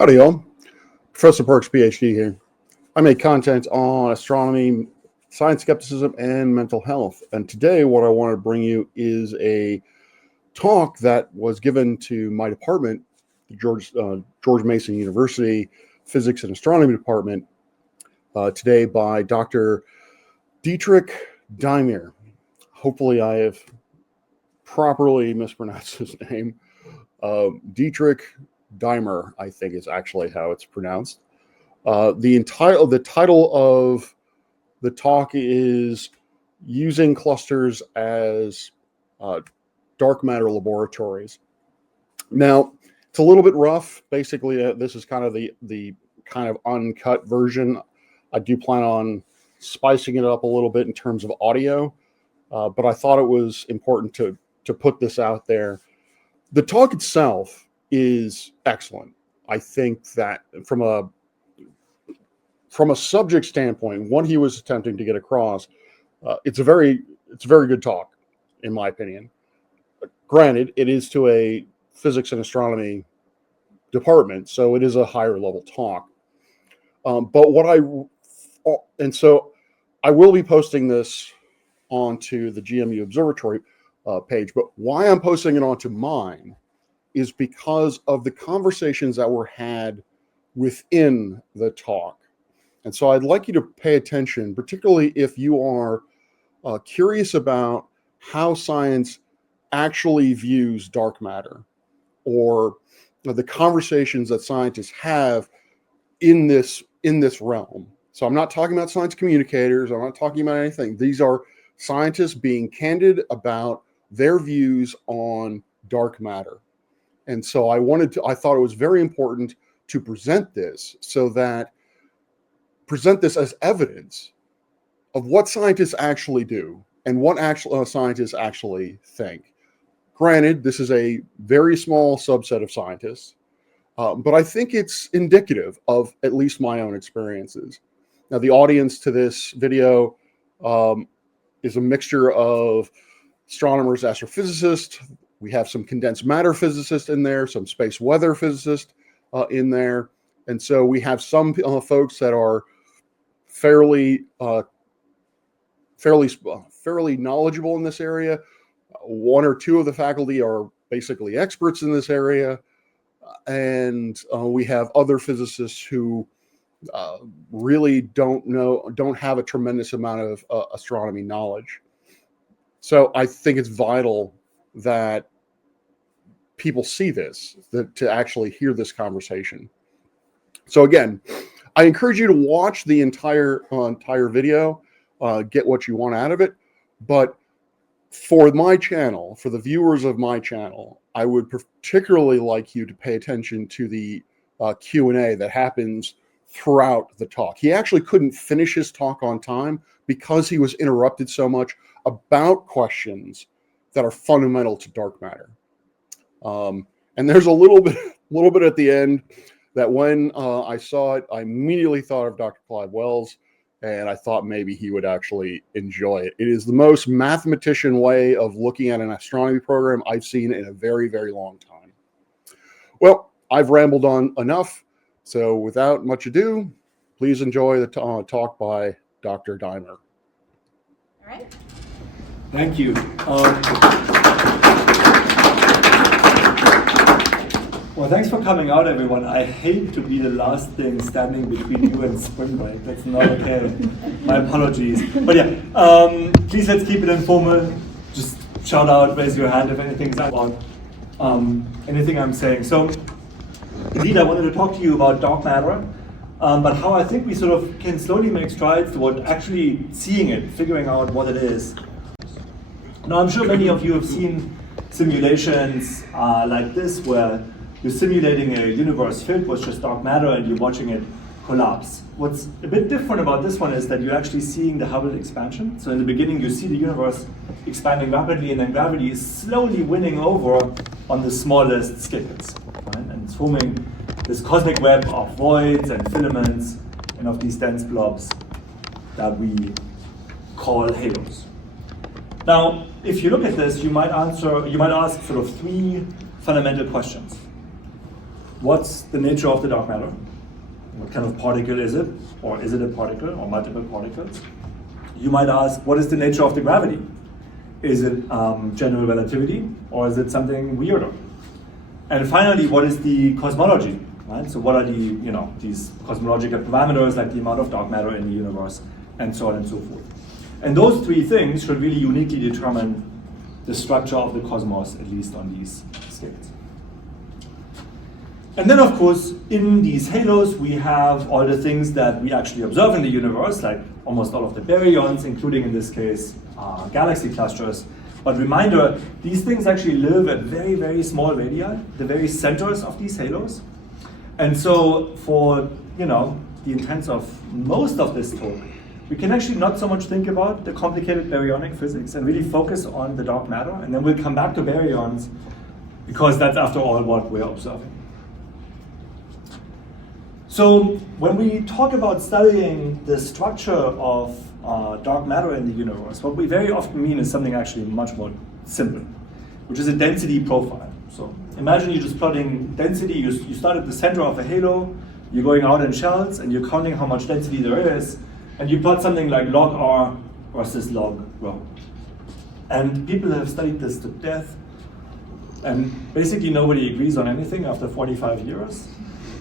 Howdy, y'all. Professor Parks, PhD here. I make content on astronomy, science skepticism, and mental health. And today, what I want to bring you is a talk that was given to my department, the George Mason University Physics and Astronomy Department, today by Dr. Dietrich Daimer. Hopefully, I have properly mispronounced his name. Dietrich Daimer, I think, is actually how it's pronounced. The title of the talk is Using Clusters as Dark Matter Laboratories. Now, it's a little bit rough. Basically, this is kind of the kind of uncut version. I do plan on spicing it up a little bit in terms of audio, but I thought it was important to put this out there. The talk itself is excellent. I think that from a subject standpoint, what he was attempting to get across, it's a very good talk, in my opinion. Granted, it is to a physics and astronomy department, so it is a higher level talk. So I will be posting this onto the GMU Observatory page, but why I'm posting it onto mine is because of the conversations that were had within the talk. And so I'd like you to pay attention, particularly if you are curious about how science actually views dark matter, or the conversations that scientists have in this realm. So I'm not talking about science communicators. I'm not talking about anything. These are scientists being candid about their views on dark matter. And so I thought it was very important to present this as evidence of what scientists actually do and what scientists actually think. Granted, this is a very small subset of scientists, but I think it's indicative of at least my own experiences. Now, the audience to this video is a mixture of astronomers, astrophysicists. We have some condensed matter physicists in there, some space weather physicists in there. And so we have some folks that are fairly knowledgeable in this area. One or two of the faculty are basically experts in this area. And we have other physicists who really don't have a tremendous amount of astronomy knowledge. So I think it's vital that people see this, to actually hear this conversation. So again, I encourage you to watch the entire video, get what you want out of it. But for my channel, for the viewers of my channel, I would particularly like you to pay attention to the Q&A that happens throughout the talk. He actually couldn't finish his talk on time because he was interrupted so much about questions that are fundamental to dark matter. And there's a little bit at the end that when I saw it, I immediately thought of Dr. Clyde Wells, and I thought maybe he would actually enjoy it. It is the most mathematician way of looking at an astronomy program I've seen in a very, very long time. Well, I've rambled on enough. So without much ado, please enjoy the talk by Dr. Daimer. All right. Thank you. Well, thanks for coming out, everyone. I hate to be the last thing standing between you and spring break. That's not okay. My apologies. But yeah, please let's keep it informal. Just shout out, raise your hand if anything's about anything I'm saying. So, indeed, I wanted to talk to you about dark matter, but how I think we sort of can slowly make strides toward actually seeing it, figuring out what it is. Now, I'm sure many of you have seen simulations like this, where you're simulating a universe filled with just dark matter and you're watching it collapse. What's a bit different about this one is that you're actually seeing the Hubble expansion. So in the beginning, you see the universe expanding rapidly, and then gravity is slowly winning over on the smallest skippets, right? And it's forming this cosmic web of voids and filaments and of these dense blobs that we call halos. Now, if you look at this, you might ask sort of three fundamental questions. what's the nature of the dark matter? What kind of particle is it? Or is it a particle or multiple particles? You might ask, what is the nature of the gravity? Is it general relativity, or is it something weirder? And finally, what is the cosmology? Right? So what are these cosmological parameters, like the amount of dark matter in the universe, and so on and so forth. And those three things should really uniquely determine the structure of the cosmos, at least on these scales. And then, of course, in these halos, we have all the things that we actually observe in the universe, like almost all of the baryons, including, in this case, galaxy clusters. But reminder, these things actually live at very, very small radii, the very centers of these halos. And so for, the intents of most of this talk, we can actually not so much think about the complicated baryonic physics and really focus on the dark matter. And then we'll come back to baryons, because that's, after all, what we're observing. So when we talk about studying the structure of dark matter in the universe, what we very often mean is something actually much more simple, which is a density profile. So imagine you're just plotting density. You start at the center of a halo, you're going out in shells, and you're counting how much density there is, and you plot something like log R versus log rho. And people have studied this to death, and basically nobody agrees on anything after 45 years.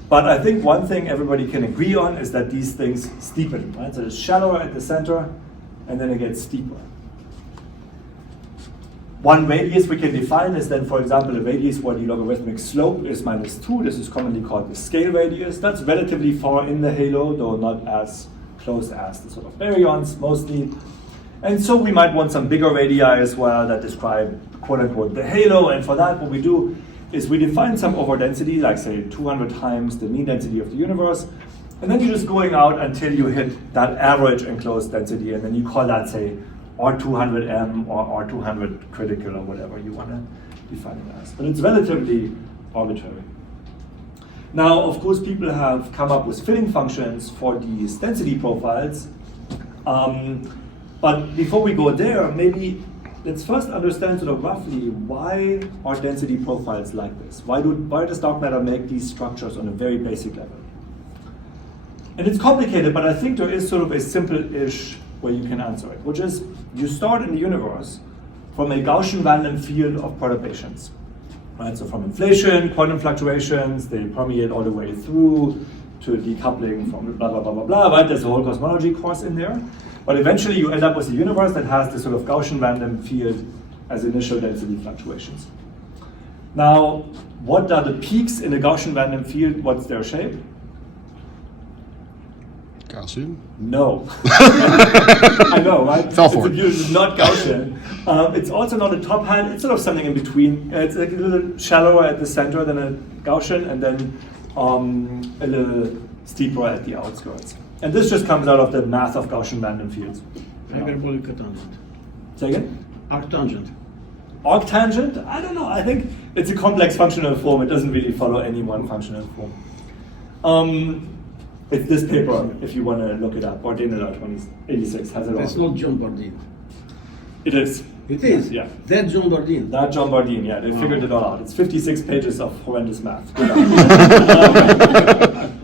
But I think one thing everybody can agree on is that these things steepen, right? So it's shallower at the center, and then it gets steeper. One radius we can define is then, for example, a radius where the logarithmic slope is -2. This is commonly called the scale radius. That's relatively far in the halo, though not as close as the sort of baryons, mostly. And so we might want some bigger radii as well that describe, quote unquote, the halo. And for that, what we do is we define some overdensity, like say 200 times the mean density of the universe, and then you're just going out until you hit that average enclosed density, and then you call that, say, R200M or R200 critical, or whatever you want to define it as. But it's relatively arbitrary. Now, of course, people have come up with fitting functions for these density profiles, but before we go there, maybe let's first understand sort of roughly why are density profiles like this? Why does dark matter make these structures on a very basic level? And it's complicated, but I think there is sort of a simple-ish way you can answer it, which is you start in the universe from a Gaussian random field of perturbations. Right? So from inflation, quantum fluctuations, they permeate all the way through to decoupling from blah, blah, blah, blah, blah, right? There's a whole cosmology course in there. But eventually you end up with a universe that has this sort of Gaussian random field as initial density fluctuations. Now, what are the peaks in the Gaussian random field? What's their shape? Gaussian? No. I know, right? Fell for it. It's not Gaussian. It's also not a top hat. It's sort of something in between. It's like a little shallower at the center than a Gaussian, and then a little steeper at the outskirts. And this just comes out of the math of Gaussian random fields. Hyperbolic tangent. Say again? Arctangent. Arctangent? I don't know. I think it's a complex functional form. It doesn't really follow any one functional form. It's this paper, if you want to look it up. Bardeen 2086 has it all. That's not John Bardeen. It is. It is? Yeah. That John Bardeen. That John Bardeen, yeah. They figured it all out. It's 56 pages of horrendous math. Good luck.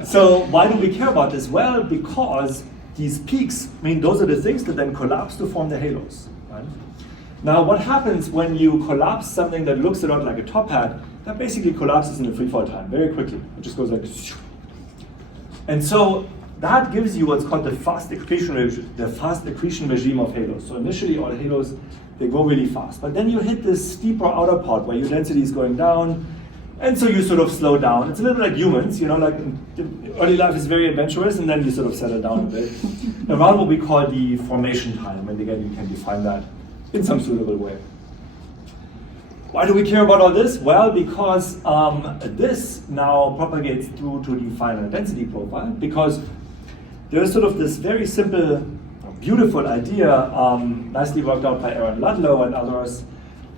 So why do we care about this? Well, because these peaks, those are the things that then collapse to form the halos. Right? Now, what happens when you collapse something that looks a lot like a top hat? That basically collapses in a free fall time very quickly. It just goes like this. And so that gives you what's called the fast accretion regime of halos. So initially, all halos, they go really fast. But then you hit this steeper outer part where your density is going down, and so you sort of slow down. It's a little like humans, like early life is very adventurous, and then you sort of settle down a bit. Around what we call the formation time, and again, you can define that in some suitable way. Why do we care about all this? Well, because this now propagates through to the final density profile, because there's sort of this very simple, beautiful idea, nicely worked out by Aaron Ludlow and others,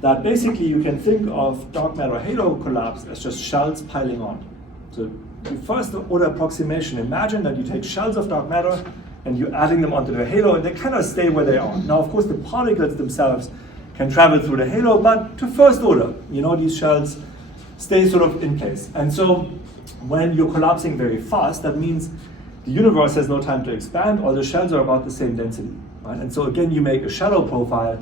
that basically you can think of dark matter halo collapse as just shells piling on. So the first order approximation, imagine that you take shells of dark matter and you're adding them onto the halo, and they kind of stay where they are. Now, of course, the particles themselves can travel through the halo, but to first order, these shells stay sort of in place. And so when you're collapsing very fast, that means the universe has no time to expand, or the shells are about the same density. Right? And so again, you make a shallow profile,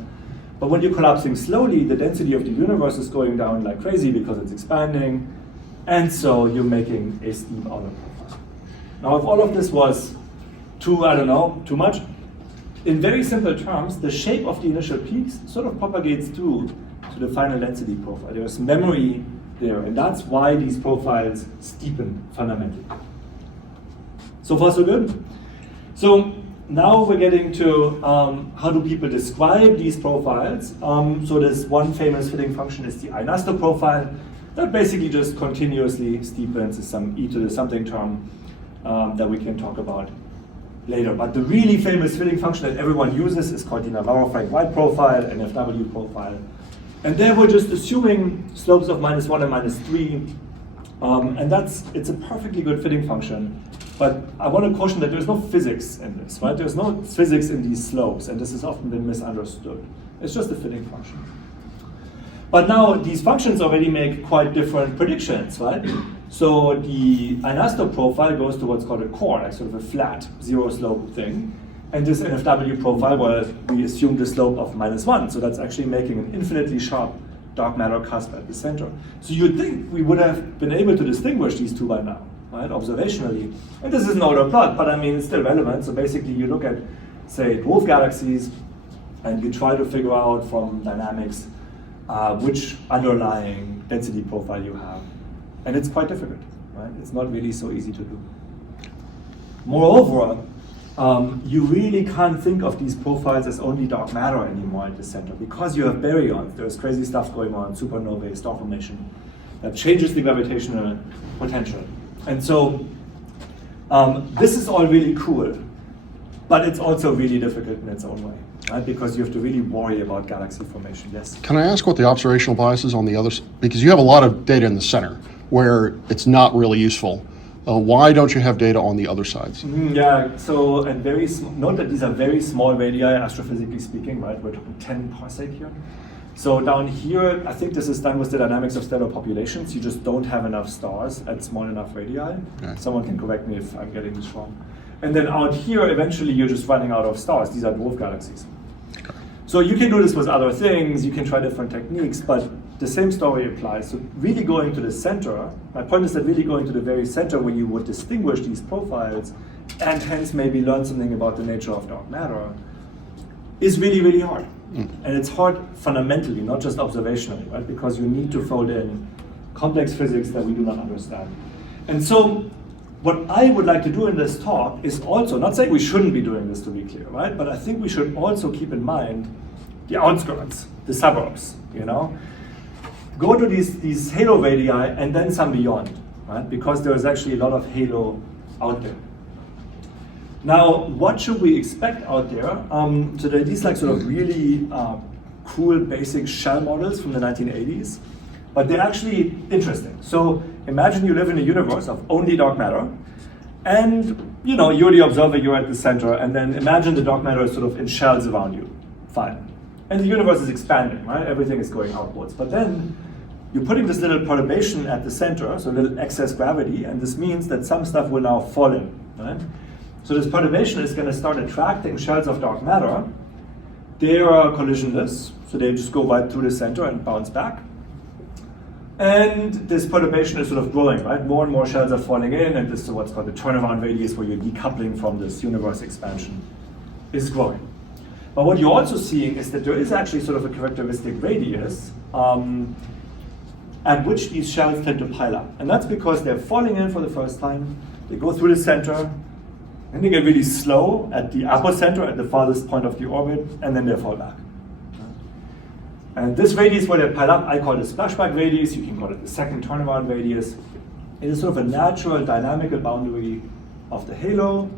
but when you're collapsing slowly, the density of the universe is going down like crazy because it's expanding, and so you're making a steep outer profile. Now, if all of this was too much, in very simple terms, the shape of the initial peaks sort of propagates to the final density profile. There's memory there, and that's why these profiles steepen fundamentally. So far, so good? So now we're getting to how do people describe these profiles. So this one famous fitting function is the Einaster profile that basically just continuously steepens to some e to the something term that we can talk about later. But the really famous fitting function that everyone uses is called the Navarro-Frank-White profile, NFW profile. And there we're just assuming slopes of -1 and -3. And it's a perfectly good fitting function. But I want to caution that there's no physics in this, right? There's no physics in these slopes, and this has often been misunderstood. It's just a fitting function. But now these functions already make quite different predictions, right? So the Einaster profile goes to what's called a core, like sort of a flat zero slope thing. And this NFW profile, well, we assume the slope of -1. So that's actually making an infinitely sharp dark matter cusp at the center. So you'd think we would have been able to distinguish these two by now, right, observationally. And this is an older plot, but I mean, it's still relevant. So basically you look at, say, dwarf galaxies, and you try to figure out from dynamics which underlying density profile you have. And it's quite difficult, right? It's not really so easy to do. Moreover, you really can't think of these profiles as only dark matter anymore at the center, because you have baryons. There's crazy stuff going on, supernovae, star formation, that changes the gravitational potential. And so this is all really cool, but it's also really difficult in its own way, right? Because you have to really worry about galaxy formation. Yes? Can I ask what the observational bias is on the other, because you have a lot of data in the center where it's not really useful. Why don't you have data on the other sides? Yeah, so, and note that these are very small radii, astrophysically speaking, right? We're talking 10 parsec here. So down here, I think this is done with the dynamics of stellar populations. You just don't have enough stars at small enough radii. Okay. Someone can correct me if I'm getting this wrong. And then out here, eventually you're just running out of stars. These are dwarf galaxies. Okay. So you can do this with other things, you can try different techniques, but the same story applies. So really going to the center, my point is that really going to the very center where you would distinguish these profiles and hence maybe learn something about the nature of dark matter is really, really hard. And it's hard fundamentally, not just observationally, right? Because you need to fold in complex physics that we do not understand. And so what I would like to do in this talk is also, not saying we shouldn't be doing this to be clear, right? But I think we should also keep in mind the outskirts, the suburbs, you know? Go to these halo radii and then some beyond, right? Because there is actually a lot of halo out there. Now, what should we expect out there? So there are these like sort of really cool basic shell models from the 1980s, but they're actually interesting. So imagine you live in a universe of only dark matter, and you know, you're the observer, you're at the center, and then imagine the dark matter is sort of in shells around you. Fine. And the universe is expanding, right? Everything is going outwards. But then you're putting this little perturbation at the center, so a little excess gravity, and this means that some stuff will now fall in, right? So this perturbation is going to start attracting shells of dark matter. They are collisionless, so they just go right through the center and bounce back. And this perturbation is sort of growing, right? More and more shells are falling in, and this is what's called the turnaround radius, where you're decoupling from this universe expansion, is growing. But what you're also seeing is that there is actually sort of a characteristic radius at which these shells tend to pile up. And that's because they're falling in for the first time, they go through the center, and they get really slow at the apocenter, at the farthest point of the orbit, and then they fall back. And this radius where they pile up, I call it the splashback radius, you can call it the second turnaround radius. It is sort of a natural dynamical boundary of the halo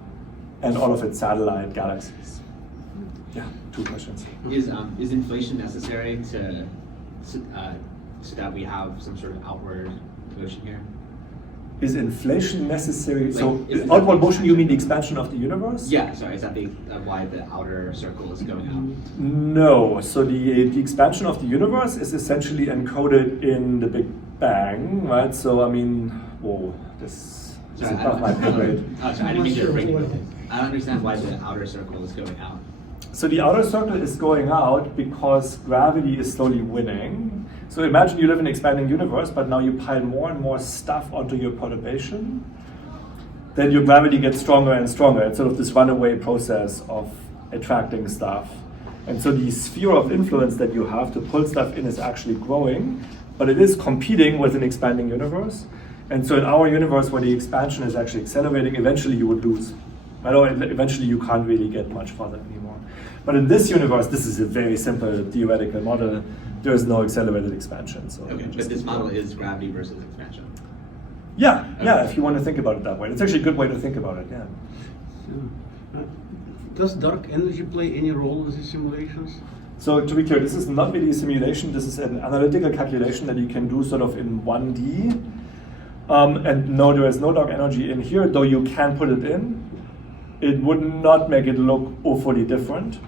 and all of its satellite galaxies. Yeah, 2 questions. Is inflation necessary so that we have some sort of outward motion here? Is inflation necessary? Like, So is outward motion, you mean the expansion of the universe? Yeah, sorry, is that why the outer circle is going out? No, so the expansion of the universe is essentially encoded in the Big Bang, right? So I mean, whoa, this is Sorry, above my pay grade. I didn't mean to break it. I don't understand why the outer circle is going out. So the outer circle is going out because gravity is slowly winning. So imagine you live in an expanding universe, but now you pile more and more stuff onto your perturbation. Then your gravity gets stronger and stronger. It's sort of this runaway process of attracting stuff. And so the sphere of influence that you have to pull stuff in is actually growing, but it is competing with an expanding universe. And so in our universe, where the expansion is actually accelerating, eventually you would lose. Eventually you can't really get much further anymore. But in this universe, this is a very simple theoretical model. There is no accelerated expansion. So Okay, but this model is gravity versus expansion. yeah, yeah, Okay. if you want to think about it that way. It's actually a good way to think about it, yeah. Does dark energy play any role in these simulations? So to be clear, this is not really a simulation. This is an analytical calculation that you can do sort of in 1D. And no, there is no dark energy in here, though you can put it in. It would not make it look awfully different.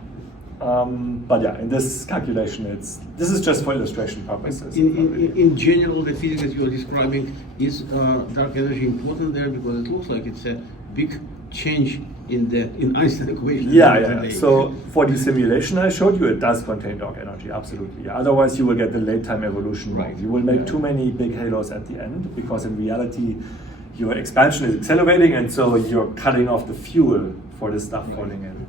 But yeah, in this calculation, this is just for illustration purposes. In general, the physics that you are describing, is dark energy important there? Because it looks like it's a big change in Einstein equation. Yeah. So for the simulation I showed you, it does contain dark energy, absolutely. Yeah. Otherwise, you will get the late time evolution wrong. Right. You will make too many big halos at the end, because in reality, your expansion is accelerating, and so you're cutting off the fuel for this stuff falling in.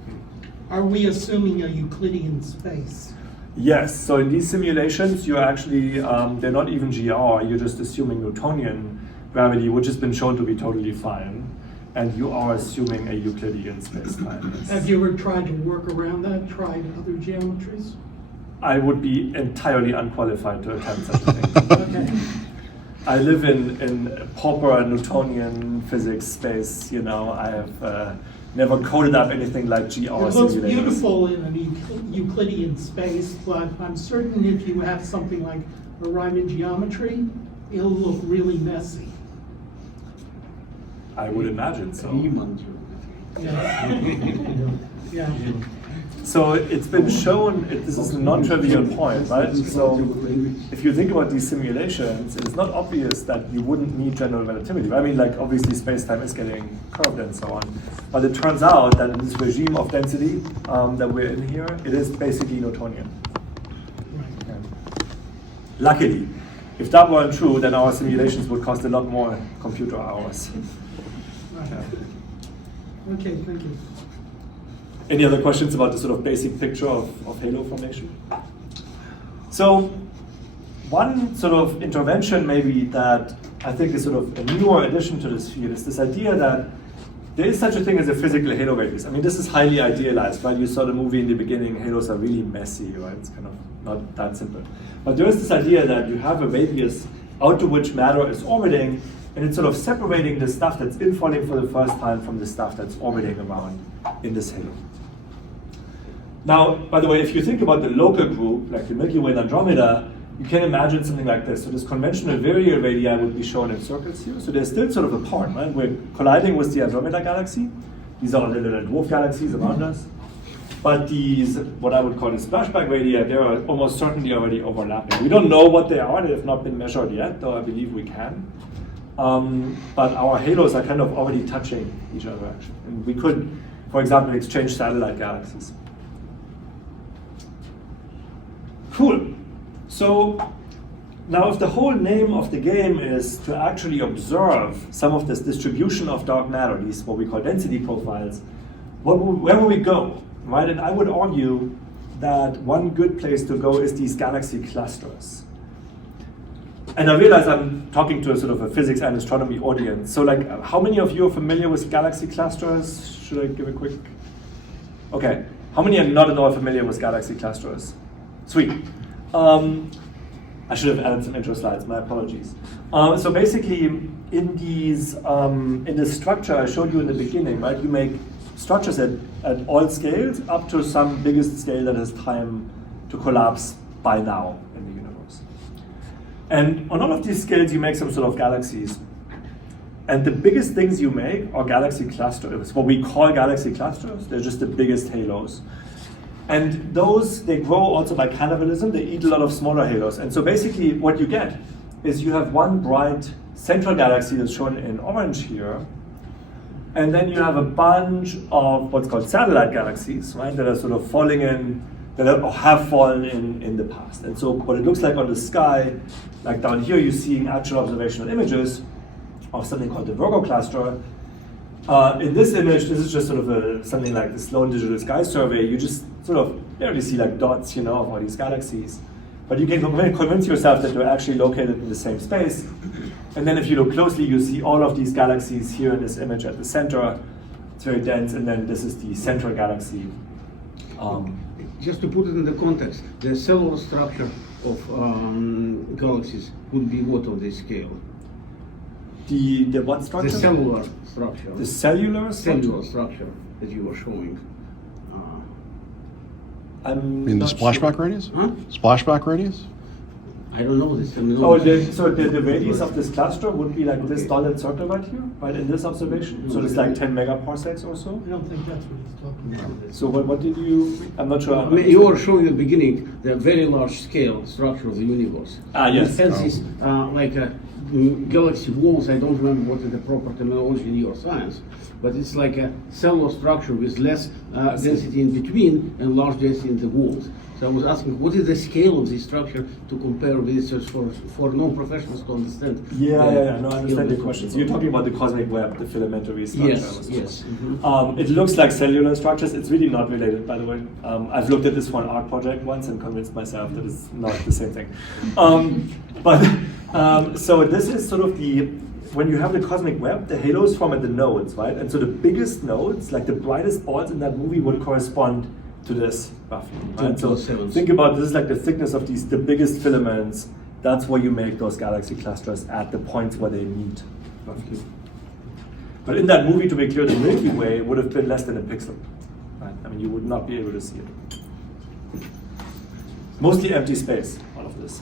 Are we assuming a Euclidean space? Yes, so in these simulations, you're actually, they're not even GR, you're just assuming Newtonian gravity, which has been shown to be totally fine, and you are assuming a Euclidean space-time. Have you ever tried to work around that, tried other geometries? I would be entirely unqualified to attempt such a thing. Okay. I live in pauper Newtonian physics space, you know, I have never coded up anything like GR It looks simulators. beautiful in an Euclidean space, but I'm certain if you have something like a Riemann geometry, it'll look really messy. I would imagine so. Yeah. Yeah. So it's been shown, this is a non-trivial point, right? So if you think about these simulations, it's not obvious that you wouldn't need general relativity. Right? I mean, like, obviously space-time is getting curved and so on. But it turns out that in this regime of density that we're in here, it is basically Newtonian. Okay. Luckily, if that weren't true, then our simulations would cost a lot more computer hours. Right. Okay, thank you. Any other questions about the sort of basic picture of halo formation? So one sort of intervention maybe that I think is sort of a newer addition to this field is this idea that there is such a thing as a physical halo radius. I mean, this is highly idealized, right? You saw the movie in the beginning, halos are really messy, right? It's kind of not that simple. But there is this idea that you have a radius out to which matter is orbiting, and it's sort of separating the stuff that's infalling for the first time from the stuff that's orbiting around in this halo. Now, by the way, if you think about the local group, like the Milky Way and Andromeda, you can imagine something like this. So this conventional virial radii would be shown in circles here. So they're still sort of apart, right? We're colliding with the Andromeda galaxy. These are the little dwarf galaxies around us. But these, what I would call the splashback radii, they are almost certainly already overlapping. We don't know what they are. They have not been measured yet, though I believe we can. But our halos are kind of already touching each other, actually. And we could, for example, exchange satellite galaxies. Cool. So now if the whole name of the game is to actually observe some of this distribution of dark matter, these what we call density profiles, where will we go, right? And I would argue that one good place to go is these galaxy clusters. And I realize I'm talking to a sort of a physics and astronomy audience. So like, how many of you are familiar with galaxy clusters? Should I give a quick? Okay. How many are not at all familiar with galaxy clusters? Sweet. I should have added some intro slides, my apologies. So basically, in this structure I showed you in the beginning, right, you make structures at all scales up to some biggest scale that has time to collapse by now in the universe. And on all of these scales, you make some sort of galaxies. And the biggest things you make are galaxy clusters, what we call galaxy clusters. They're just the biggest halos. And those, they grow also by cannibalism. They eat a lot of smaller halos. And so basically what you get is you have one bright central galaxy that's shown in orange here. And then you have a bunch of what's called satellite galaxies, right, that are sort of falling in, that have fallen in the past. And so what it looks like on the sky, like down here, you're seeing actual observational images of something called the Virgo cluster. In this image, this is just sort of something like the Sloan Digital Sky Survey. You just sort of barely see like dots, of all these galaxies. But you can convince yourself that they're actually located in the same space. And then if you look closely, you see all of these galaxies here in this image at the center. It's very dense, and then this is the central galaxy. Just to put it in the context, the cellular structure of galaxies would be what of this scale? The what structure? The cellular structure. The cellular structure? Cellular structure that you were showing. I'm the not splashback sure. radius? Huh? Splashback radius? I don't know this Oh, terminology. so the radius of this cluster would be like this dotted circle right here, right, in this observation? So it's like 10 megaparsecs or so? I don't think that's what he's talking about. So what did you, I'm not sure. I mean, you were showing at the beginning the very large scale structure of the universe. Yes. It has these galaxy walls. I don't remember what is the proper terminology in your science, but it's like a cellular structure with less density in between and large density in the walls. So I was asking, what is the scale of this structure to compare with this for non-professionals to understand? No, I understand your question. So you're talking about the cosmic web, the filamentary structure. Yes. It looks like cellular structures. It's really not related, by the way. I've looked at this for an art project once and convinced myself that it's not the same thing. So this is sort of when you have the cosmic web, the halos form at the nodes, right? And so the biggest nodes, like the brightest balls in that movie, would correspond to this roughly. Right? So think about this is like the thickness of the biggest filaments. That's where you make those galaxy clusters at the points where they meet, roughly. But in that movie, to be clear, the Milky Way would have been less than a pixel. Right? I mean, you would not be able to see it. Mostly empty space, all of this.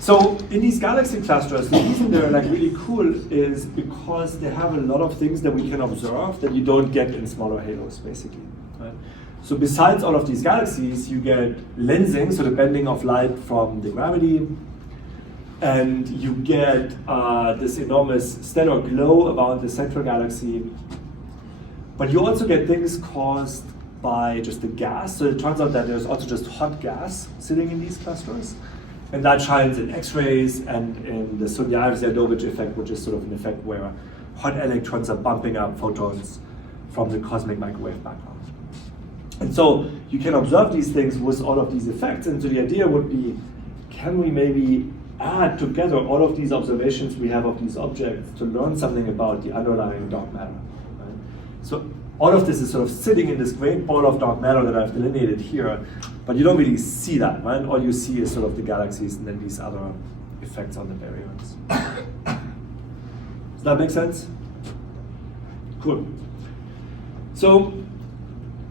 So in these galaxy clusters, the reason they're like really cool is because they have a lot of things that we can observe that you don't get in smaller halos, basically. Right? So besides all of these galaxies, you get lensing, so the bending of light from the gravity, and you get this enormous stellar glow around the central galaxy. But you also get things caused by just the gas. So it turns out that there's also just hot gas sitting in these clusters. And that shines in X-rays and in the Sunyaev-Zerdovich effect, which is sort of an effect where hot electrons are bumping up photons from the cosmic microwave background. And so you can observe these things with all of these effects. And so the idea would be, can we maybe add together all of these observations we have of these objects to learn something about the underlying dark matter? Right? So all of this is sort of sitting in this great ball of dark matter that I've delineated here, but you don't really see that, right? All you see is sort of the galaxies and then these other effects on the baryons. Does that make sense? Cool. So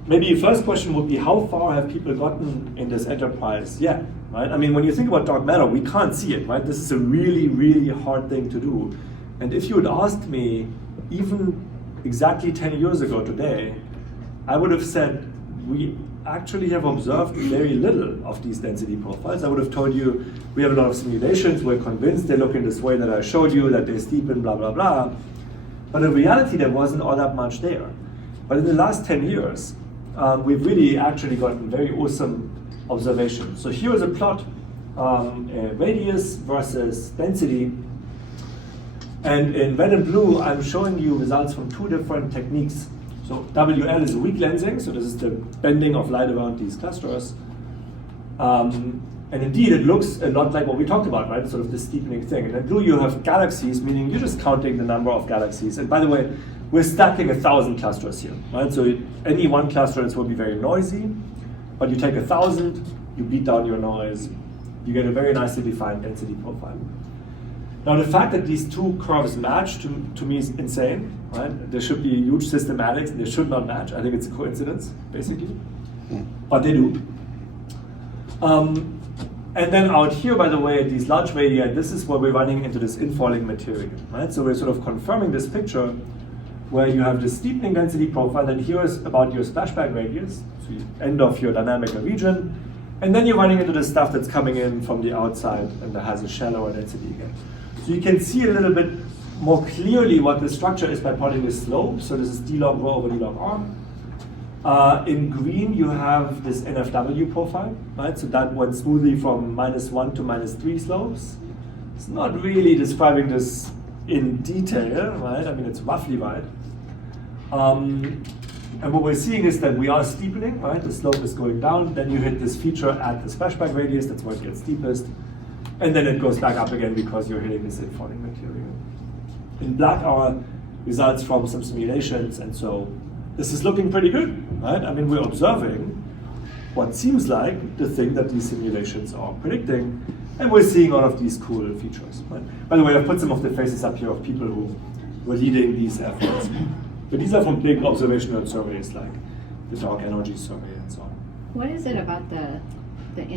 maybe the first question would be, how far have people gotten in this enterprise yet, right? I mean, when you think about dark matter, we can't see it, right? This is a really, really hard thing to do. And if you had asked me, even exactly 10 years ago today, I would have said, we actually have observed very little of these density profiles. I would have told you, we have a lot of simulations, we're convinced they look in this way that I showed you, that they steepen, blah, blah, blah. But in reality, there wasn't all that much there. But in the last 10 years, we've really actually gotten very awesome observations. So here is a plot, radius versus density. And in red and blue, I'm showing you results from two different techniques. So WL is weak lensing, so this is the bending of light around these clusters. And indeed, it looks a lot like what we talked about, right? Sort of this steepening thing. And in blue, you have galaxies, meaning you're just counting the number of galaxies. And by the way, we're stacking 1,000 clusters here, right? So any one cluster will be very noisy, but you take 1,000, you beat down your noise, you get a very nicely defined density profile. Now, the fact that these two curves match to me is insane, right? There should be huge systematics, and they should not match. I think it's a coincidence, basically, but they do. And then out here, by the way, these large radii, this is where we're running into this infalling material, right? So we're sort of confirming this picture where you have this steepening density profile, and here is about your splashback radius, so you end of your dynamic region, and then you're running into the stuff that's coming in from the outside and that has a shallower density again. So you can see a little bit more clearly what the structure is by plotting the slope. So this is d log rho over d log r. In green, you have this NFW profile, right? So that went smoothly from -1 to -3 slopes. It's not really describing this in detail, right? I mean, it's roughly right. And what we're seeing is that we are steepening, right? The slope is going down. Then you hit this feature at the splashback radius. That's where it gets steepest. And then it goes back up again because you're hitting this infalling material. In black are results from some simulations, and so this is looking pretty good, right? I mean, we're observing what seems like the thing that these simulations are predicting, and we're seeing all of these cool features, right? By the way, I've put some of the faces up here of people who were leading these efforts. But these are from big observational surveys like the Dark Energy Survey and so on. What is it about the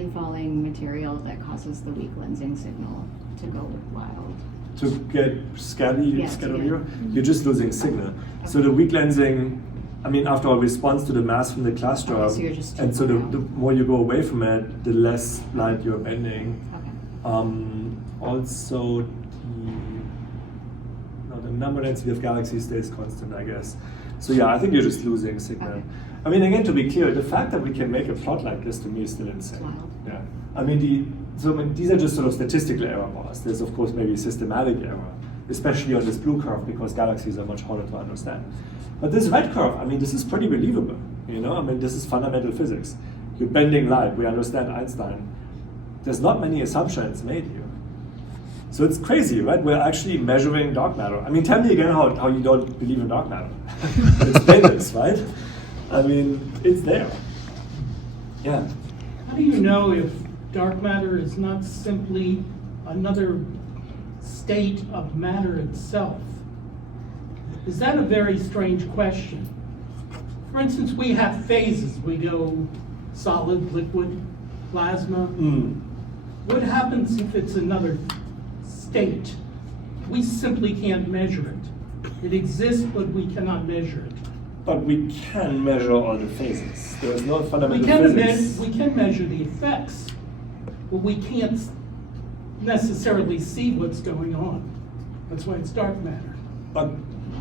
infalling material that causes the weak lensing signal to go wild? To get scatter here, Mm-hmm. you're just losing signal. So the weak lensing, I mean, after all, responds to the mass from the cluster, Okay, so you're just and so too the more you go away from it, the less light you're bending. Okay. Also, the number density of galaxies stays constant, I guess. So yeah, I think you're just losing signal. Okay. I mean, again, to be clear, the fact that we can make a plot like this to me is still insane. Wild. Yeah. I mean, these are just sort of statistical error bars. There's of course maybe systematic error, especially on this blue curve because galaxies are much harder to understand. But this red curve, I mean, this is pretty believable. You know, I mean, this is fundamental physics. You're bending light. We understand Einstein. There's not many assumptions made here. So it's crazy, right? We're actually measuring dark matter. I mean, tell me again how you don't believe in dark matter. Explain this, right? I mean, it's there. Yeah. How do you know if dark matter is not simply another state of matter itself? Is that a very strange question? For instance, we have phases. We go solid, liquid, plasma. What happens if it's another state? We simply can't measure it. It exists, but we cannot measure it. But we can measure all the phases. There is no We fundamental can, physics. we can measure the effects, but we can't necessarily see what's going on. That's why it's dark matter. But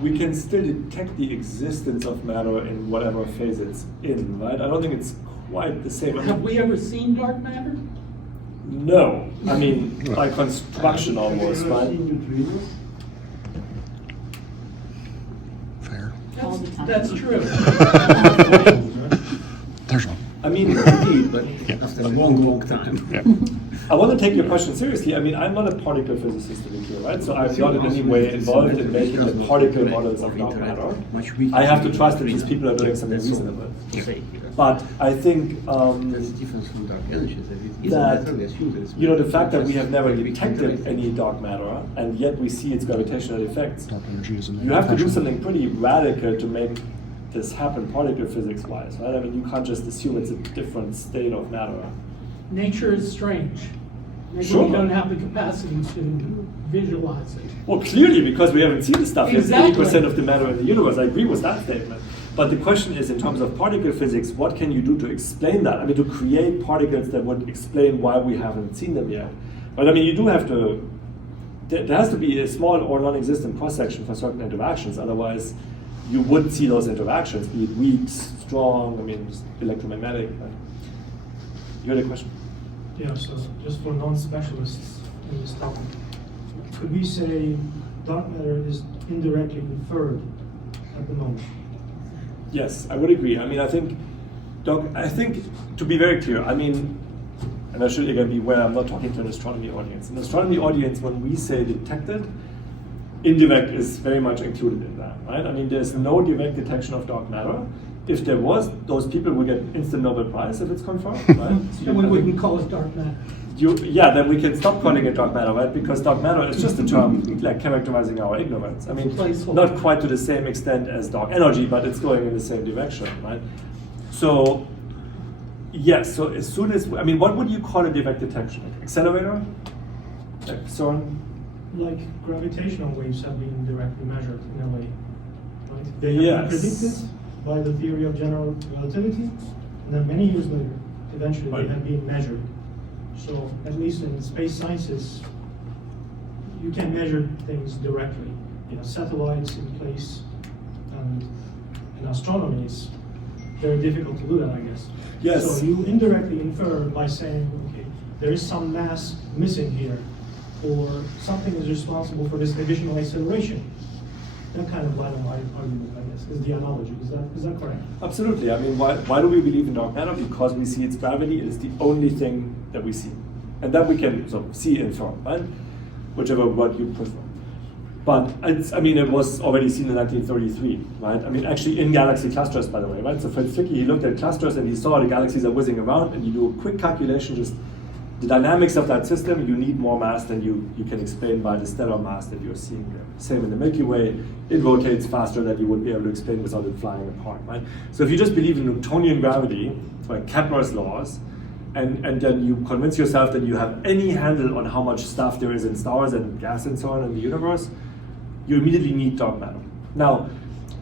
we can still detect the existence of matter in whatever phase it's in, right? I don't think it's quite the same. I mean, Have we ever seen dark matter? no. I mean, by construction almost, right? Fair. All the time. That's true. There's one. I mean, indeed, but After a long, long time. Yeah. I want to take your question seriously. I mean, I'm not a particle physicist, to be clear, right? So I'm not in any way involved in making the particle models of dark matter. I have to trust that these people are doing something reasonable. But I think That's the difference from dark energy. you know, the fact that we have never detected any dark matter and yet we see its gravitational effects, Dark energy is in you have to do something pretty radical to make this happen particle physics-wise, right? I mean, you can't just assume it's a different state of matter. Nature is strange. Maybe Sure. we don't have the capacity to visualize it. Well, clearly, because we haven't seen the stuff yet, Exactly. 80% of the matter in the universe. I agree with that statement. But the question is, in terms of particle physics, what can you do to explain that? I mean, to create particles that would explain why we haven't seen them yet. But I mean, you do have to, there has to be a small or non-existent cross-section for certain interactions. Otherwise, you would see those interactions, be it weak, strong, I mean, just electromagnetic. Right? You had a question? Yeah, so just for non-specialists in this topic, could we say dark matter is indirectly inferred at the moment? Yes, I would agree. I mean, I think, to be very clear, I mean, and I should again be aware, I'm not talking to an astronomy audience. An astronomy audience, when we say detected, indirect is very much included in that, right? I mean, there's no direct detection of dark matter. If there was, those people would get instant Nobel Prize if it's confirmed, right? Then we wouldn't call it dark matter. Then we can stop calling it dark matter, right? Because dark matter is just a term like characterizing our ignorance. I mean, Placeholder. not quite to the same extent as dark energy, but it's going in the same direction, right? So, yes, so as soon as, I mean, what would you call a direct detection? Accelerator? Like CERN? Like gravitational waves have been directly measured in a way, right? They have Yes. been predicted by the theory of general relativity, and then many years later, eventually Right. they have been measured. So at least in space sciences, you can measure things directly. You know, satellites in place, and in astronomy, it's very difficult to do that, I guess. Yes. So you indirectly infer by saying, okay, there is some mass missing here, or something is responsible for this additional acceleration. That kind of line of argument, I guess, is the analogy. Is that correct? Absolutely. I mean, why do we believe in dark matter? Because we see its gravity. It is the only thing that we see, and that we can sort of see and infer, right? Whichever word you prefer. But I mean, it was already seen in 1933, right? I mean, actually in galaxy clusters, by the way, right? So Fritz Zwicky, he looked at clusters and he saw the galaxies are whizzing around, and you do a quick calculation, just the dynamics of that system, you need more mass than you can explain by the stellar mass that you're seeing there. Same in the Milky Way, it rotates faster than you would be able to explain without it flying apart, right? So if you just believe in Newtonian gravity, like Kepler's laws, and then you convince yourself that you have any handle on how much stuff there is in stars and gas and so on in the universe, you immediately need dark matter. Now,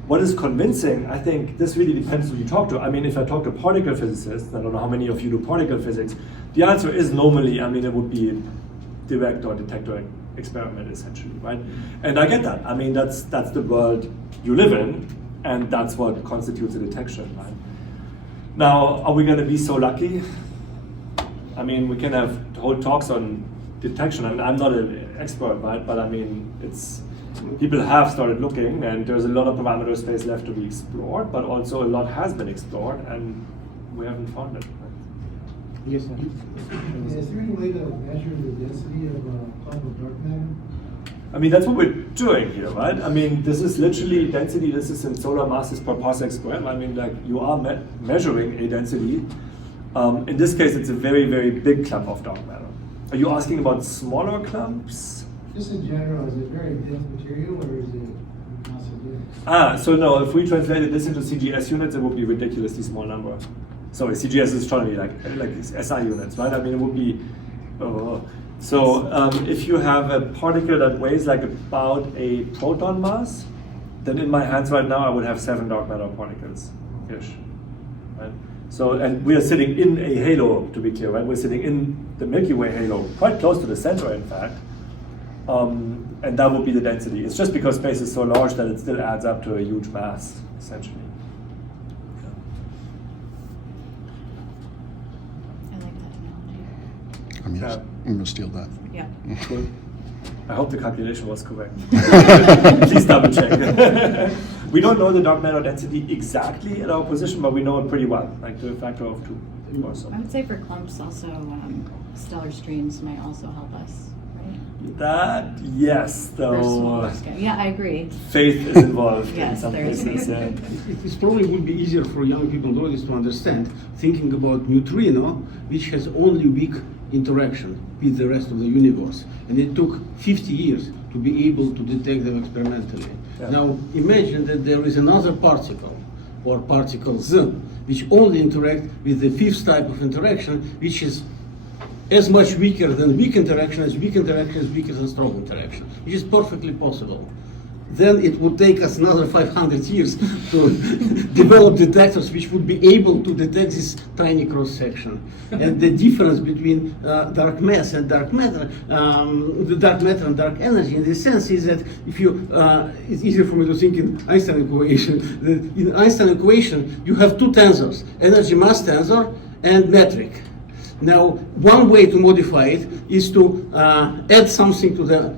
what is convincing, I think this really depends who you talk to. I mean, if I talk to particle physicists, I don't know how many of you do particle physics, the answer is normally, I mean, it would be a direct or detector experiment essentially, right? And I get that. I mean, that's the world you live in, and that's what constitutes a detection, right? Now, are we going to be so lucky? I mean, we can have whole talks on detection, and I'm not an expert, right? But I mean, people have started looking, and there's a lot of parameter space left to be explored, but also a lot has been explored, and we haven't found it. Right? Yes, sir. Is there any way to measure the density of a clump of dark matter? I mean, that's what we're doing here, right? I mean, this is literally density. This is in solar masses per parsec squared. I mean, like, you are measuring a density. In this case, it's a very, very big clump of dark matter. Are you asking about smaller clumps? Just in general, is it very dense material, or is it not so dense? So no, if we translated this into CGS units, it would be a ridiculously small number. Sorry, CGS is astronomy, like SI units, right? I mean, it would be, if you have a particle that weighs like about a proton mass, then in my hands right now, I would have 7 dark matter particles-ish, right? So, and we are sitting in a halo, to be clear, right? We're sitting in the Milky Way halo, quite close to the center, in fact. And that would be the density. It's just because space is so large that it still adds up to a huge mass, essentially. I like that analogy. I'm going to steal that. Yeah. Cool. I hope the calculation was correct. Please double check. We don't know the dark matter density exactly at our position, but we know it pretty well, like to a factor of 2 or so. I would say for clumps also, stellar streams might also help us, right? That, yes, For though. smaller scale. Yeah, I agree. Faith is involved Yes, in some there is cases. faith. It probably would be easier for young people nowadays to understand, thinking about neutrino, which has only weak interaction with the rest of the universe. And it took 50 years to be able to detect them experimentally. Yeah. Now, imagine that there is another particle, or particles, which only interact with the 5th type of interaction, which is as much weaker than weak interaction as weak interaction is weaker than strong interaction, which is perfectly possible. Then it would take us another 500 years to develop detectors which would be able to detect this tiny cross-section. And the difference between dark mass and dark matter, the dark matter and dark energy in this sense is that if you, it's easier for me to think in Einstein equation. In Einstein equation, you have 2 tensors, energy mass tensor and metric. Now, one way to modify it is to add something to the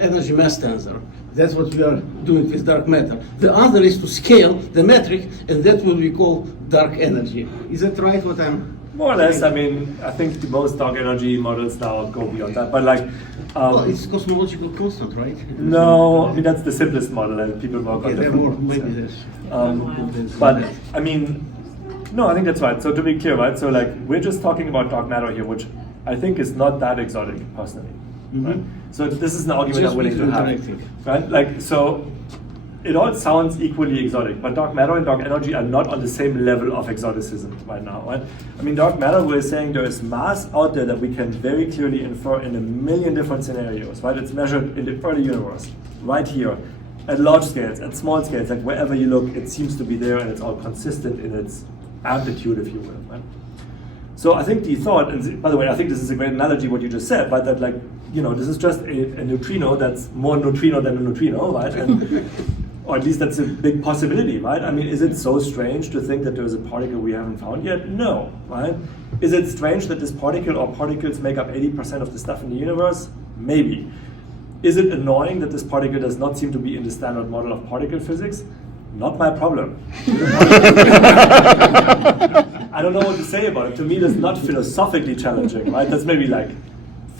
energy mass tensor. That's what we are doing with dark matter. The other is to scale the metric, and that's what we call dark energy. Is that right, what I'm More or less, saying? I mean, I think the most dark energy models now go beyond that, but like... Well, it's cosmological constant, right? no, I mean, that's the simplest model, and people work Okay, on there different more, ones, maybe yeah. there's. But, I mean, no, I think that's right. So to be clear, right, so like, we're just talking about dark matter here, which I think is not that exotic, personally, right? So this is an argument Just I'm willing to have, interacting. right? Like, so it all sounds equally exotic, but dark matter and dark energy are not on the same level of exoticism right now, right? I mean, dark matter, we're saying there is mass out there that we can very clearly infer in a million different scenarios, right? It's measured in the early universe, right here, at large scales, at small scales, like wherever you look, it seems to be there, and it's all consistent in its amplitude, if you will, right? So I think the thought, and by the way, I think this is a great analogy what you just said, right? That like, you know, this is just a neutrino that's more neutrino than a neutrino, right? And, or at least that's a big possibility, right? I mean, is it so strange to think that there's a particle we haven't found yet? No, right? Is it strange that this particle or particles make up 80% of the stuff in the universe? Maybe. Is it annoying that this particle does not seem to be in the standard model of particle physics? Not my problem. I don't know what to say about it. To me, that's not philosophically challenging, right? That's maybe like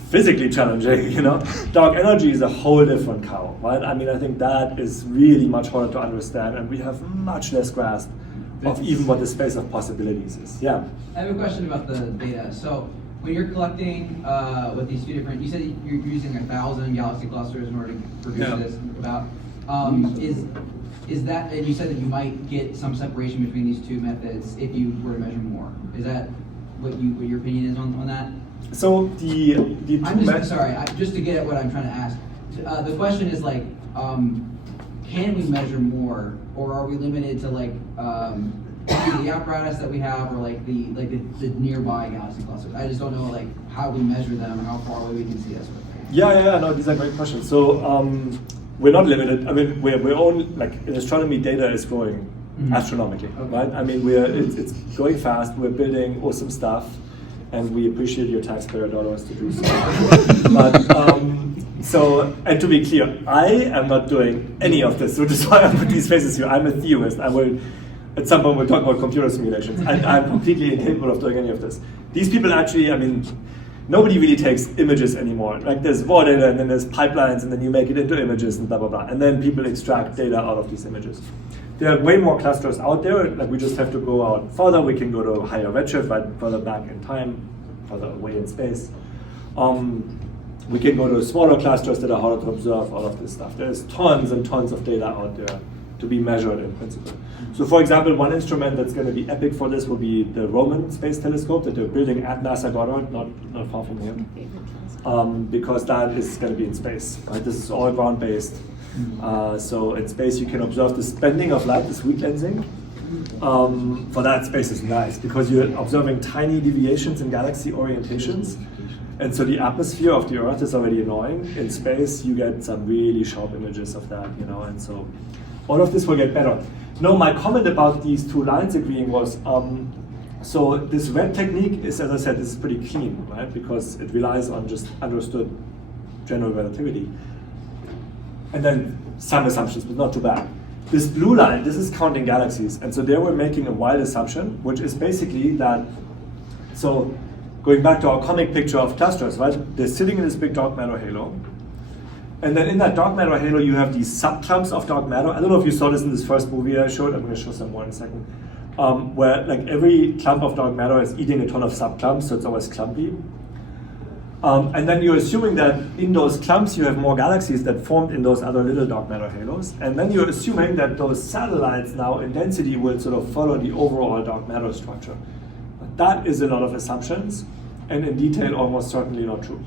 physically challenging, you know? Dark energy is a whole different cow, right? I mean, I think that is really much harder to understand, and we have much less grasp of even what the space of possibilities is. Yeah? I have a question about the data. So when you're collecting with these two different, you said you're using 1,000 galaxy clusters in order to produce this about, is that, and you said that you might get some separation between these two methods if you were to measure more. Is that what your opinion is on that? So the I'm just sorry, just to get at what I'm trying to ask. The question is like, can we measure more, or are we limited to like either the apparatus that we have, or like the nearby galaxy clusters? I just don't know like how we measure them, or how far away we can see that sort of thing. Yeah, no, these are great questions. So we're not limited. I mean, we're only like in astronomy, data is growing astronomically, right? I mean, it's going fast. We're building awesome stuff, and we appreciate your taxpayer dollars to do so. But so, and to be clear, I am not doing any of this, which is why I put these faces here. I'm a theorist. I will, at some point, we'll talk about computer simulations. I'm completely incapable of doing any of this. These people actually, I mean, nobody really takes images anymore. Like there's raw data, and then there's pipelines, and then you make it into images, and blah, blah, blah. And then people extract data out of these images. There are way more clusters out there. Like we just have to go out further. We can go to higher redshift, right, further back in time, further away in space. We can go to smaller clusters that are harder to observe, all of this stuff. There's tons and tons of data out there to be measured in principle. So for example, one instrument that's going to be epic for this will be the Roman Space Telescope that they're building at NASA Goddard, not far from here. Because that is going to be in space, right? This is all ground-based. So in space you can observe the bending of light, this weak lensing. For that, space is nice because you're observing tiny deviations in galaxy orientations. And so the atmosphere of the Earth is already annoying. In space, you get some really sharp images of that, you know, and so all of this will get better. No, my comment about these two lines agreeing was, so this red technique is, as I said, this is pretty clean, right? Because it relies on just understood general relativity. And then some assumptions, but not too bad. This blue line, this is counting galaxies. And so there we're making a wild assumption, which is basically that, so going back to our comic picture of clusters, right? They're sitting in this big dark matter halo. And then in that dark matter halo, you have these subclumps of dark matter. I don't know if you saw this in this first movie I showed. I'm going to show some more in a second. Where like every clump of dark matter is eating a ton of subclumps, so it's always clumpy. And then you're assuming that in those clumps you have more galaxies that formed in those other little dark matter halos. And then you're assuming that those satellites now in density will sort of follow the overall dark matter structure. But that is a lot of assumptions, and in detail almost certainly not true.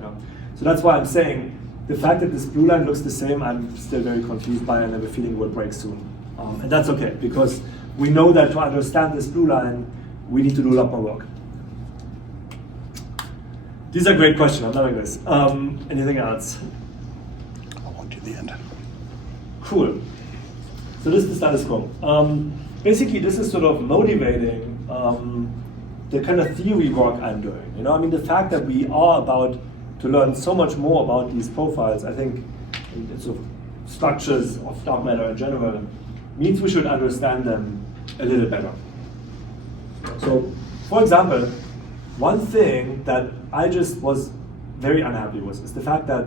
Yeah. So that's why I'm saying the fact that this blue line looks the same, I'm still very confused by, and I have a feeling it will break soon. And that's okay, because we know that to understand this blue line, we need to do a lot more work. These are great questions, I'm loving this. Anything else? I want to the end. Cool. So this is the status quo. Basically, this is sort of motivating the kind of theory work I'm doing. You know, I mean, the fact that we are about to learn so much more about these profiles, I think, sort of structures of dark matter in general, means we should understand them a little better. So, for example, one thing that I just was very unhappy with is the fact that,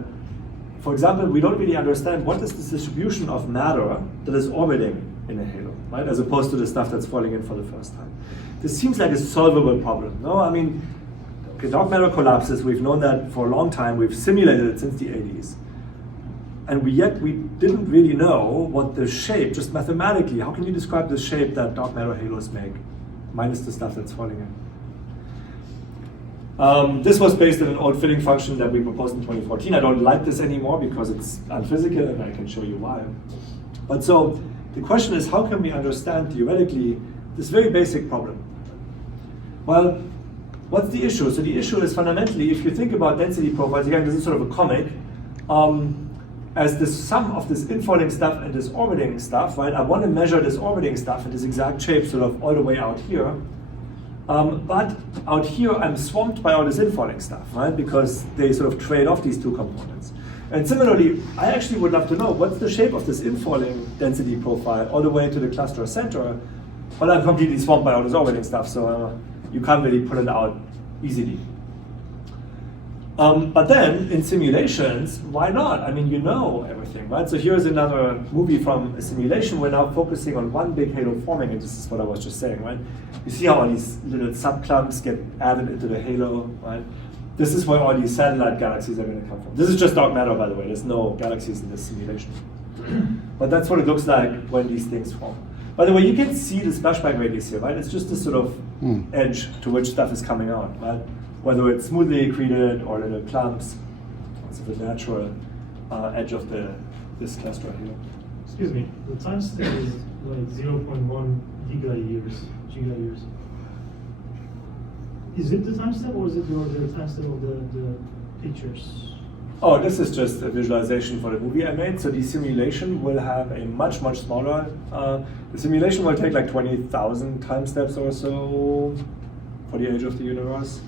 for example, we don't really understand what is the distribution of matter that is orbiting in a halo, right? As opposed to the stuff that's falling in for the first time. This seems like a solvable problem. No, I mean, okay, dark matter collapses. We've known that for a long time. We've simulated it since the 80s. And yet we didn't really know what the shape, just mathematically, how can you describe the shape that dark matter halos make, minus the stuff that's falling in? This was based on an old filling function that we proposed in 2014. I don't like this anymore because it's unphysical, and I can show you why. But so the question is, how can we understand theoretically this very basic problem? Well, what's the issue? So the issue is fundamentally, if you think about density profiles, again, this is sort of a comic, as the sum of this infalling stuff and this orbiting stuff, right? I want to measure this orbiting stuff in this exact shape sort of all the way out here. But out here, I'm swamped by all this infalling stuff, right? Because they sort of trade off these two components. And similarly, I actually would love to know what's the shape of this infalling density profile all the way to the cluster center. Well, I'm completely swamped by all this orbiting stuff, so you can't really pull it out easily. But then, in simulations, why not? I mean, you know everything, right? So here's another movie from a simulation. We're now focusing on one big halo forming, and this is what I was just saying, right? You see how all these little subclumps get added into the halo, right? This is where all these satellite galaxies are going to come from. This is just dark matter, by the way. There's no galaxies in this simulation. But that's what it looks like when these things form. By the way, you can see the splashback radius here, right? It's just this sort of edge to which stuff is coming out, right? Whether it's smoothly accreted or little clumps, it's the natural edge of this cluster here. Excuse me, the time step is like 0.1 giga-years. Is it the time step or is it the time step of the pictures? Oh, this is just a visualization for the movie I made. So the simulation will have a much, much smaller, the simulation will take like 20,000 time steps or so for the age of the universe.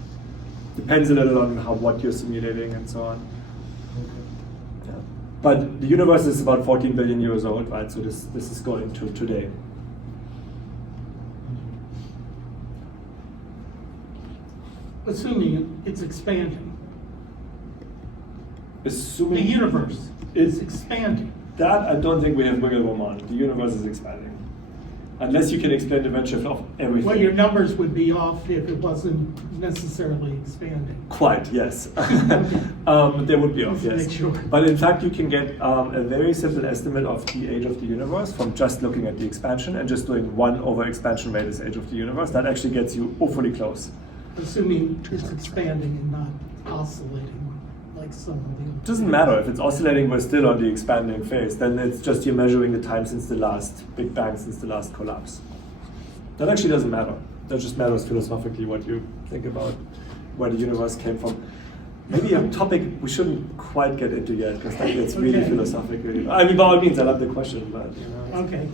Depends a little on what you're simulating and so on. Yeah. But the universe is about 14 billion years old, right? So this is going to today. Assuming it's expanding. Assuming The universe is expanding. That I don't think we have wiggle room on. The universe is expanding. Unless you can explain the redshift of everything. Well, your numbers would be off if it wasn't necessarily expanding. Quite, yes. They would be off, Just to yes. make sure. But in fact, you can get a very simple estimate of the age of the universe from just looking at the expansion and just doing 1 over expansion rate is age of the universe. That actually gets you awfully close. Assuming it's expanding and not oscillating like some of the. It doesn't matter if it's oscillating, we're still on the expanding phase. Then it's just you're measuring the time since the last Big Bang, since the last collapse. That actually doesn't matter. That just matters philosophically what you think about where the universe came from. Maybe a topic we shouldn't quite get into yet because that gets really Okay. philosophical. I mean, by all means, I love the question, but you know. Okay.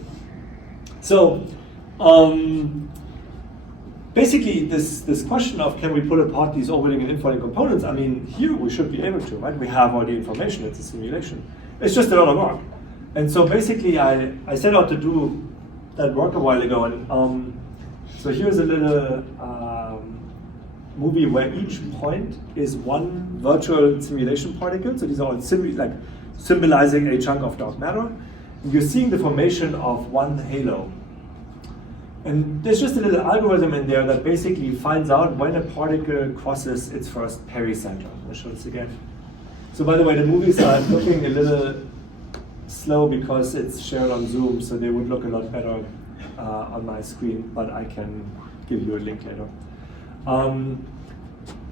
So, basically, this question of can we pull apart these orbiting and infalling components, I mean, here we should be able to, right? We have all the information, it's a simulation. It's just a lot of work. And so basically, I set out to do that work a while ago. And so here's a little movie where each point is one virtual simulation particle. So these are all symbolizing a chunk of dark matter. And you're seeing the formation of one halo. And there's just a little algorithm in there that basically finds out when a particle crosses its first pericenter. I'll show this again. So by the way, the movies are looking a little slow because it's shared on Zoom, so they would look a lot better on my screen, but I can give you a link later.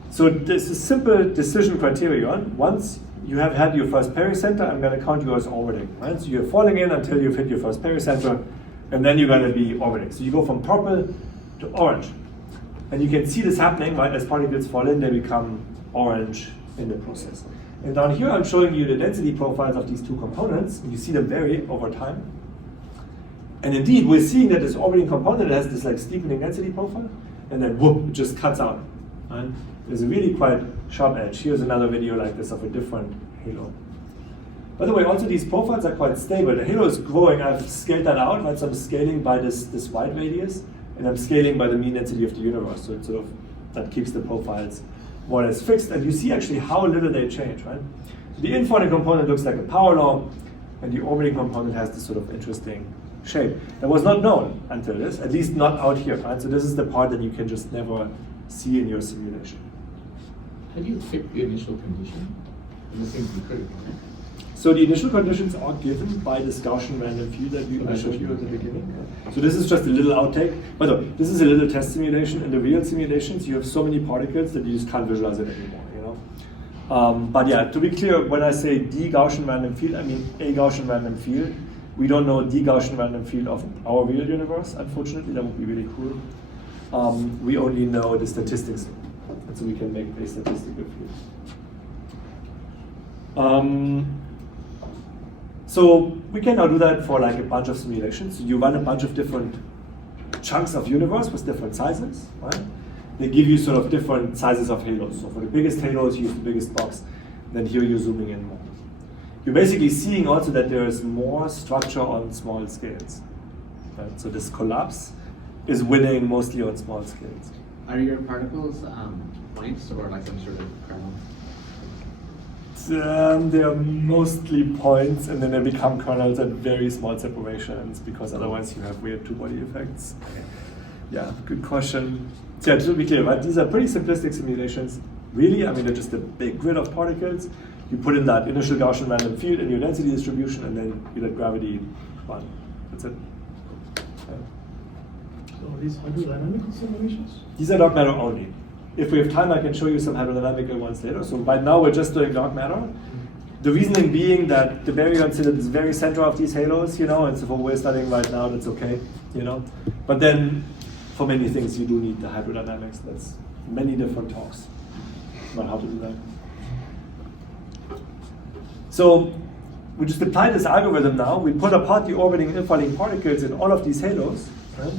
So this is simple decision criterion. Once you have had your first pericenter, I'm going to count you as orbiting. Right? So you're falling in until you've hit your first pericenter, and then you're going to be orbiting. So you go from purple to orange. And you can see this happening, right? As particles fall in, they become orange in the process. And down here, I'm showing you the density profiles of these two components. You see them vary over time. And indeed, we're seeing that this orbiting component has this like steepening density profile, and then whoop, it just cuts out. Right? There's a really quite sharp edge. Here's another video like this of a different halo. By the way, also these profiles are quite stable. The halo is growing. I've scaled that out, right? So I'm scaling by this wide radius, and I'm scaling by the mean density of the universe. So it's sort of, that keeps the profiles more or less fixed. And you see actually how little they change, right? So the infalling component looks like a power law, and the orbiting component has this sort of interesting shape. That was not known until this, at least not out here, right? So this is the part that you can just never see in your simulation. How do you fit the initial condition? And this seems to be critical, right? So the initial conditions are given by this Gaussian random field that I showed you at the beginning. So this is just a little outtake. By the way, this is a little test simulation. In the real simulations, you have so many particles that you just can't visualize it anymore. You know. But yeah, to be clear, when I say the Gaussian random field, I mean a Gaussian random field. We don't know the Gaussian random field of our real universe. Unfortunately, that would be really cool. We only know the statistics so we can make a statistical field. So we can now do that for like a bunch of simulations. So you run a bunch of different chunks of universe with different sizes, right? They give you sort of different sizes of halos. So for the biggest halos, you use the biggest box. Then here you're zooming in more. You're basically seeing also that there is more structure on small scales. Right? So this collapse is winning mostly on small scales. Are your particles points or like some sort of kernel? They are mostly points, and then they become kernels at very small separations, because otherwise you have weird two-body effects. Yeah, good question. So yeah, to be clear, right? These are pretty simplistic simulations. Really, I mean, they're just a big grid of particles. You put in that initial Gaussian random field in your density distribution, and then you let gravity run. That's it. So are these hydrodynamic simulations? These are dark matter only. If we have time, I can show you some hydrodynamical ones later. So right now we're just doing dark matter. The reasoning being that the baryon is the very center of these halos, and so for what we're studying right now, that's okay, But then for many things you do need the hydrodynamics. That's many different talks about how to do that. So we just apply this algorithm now. We put apart the orbiting and infighting particles in all of these halos, right?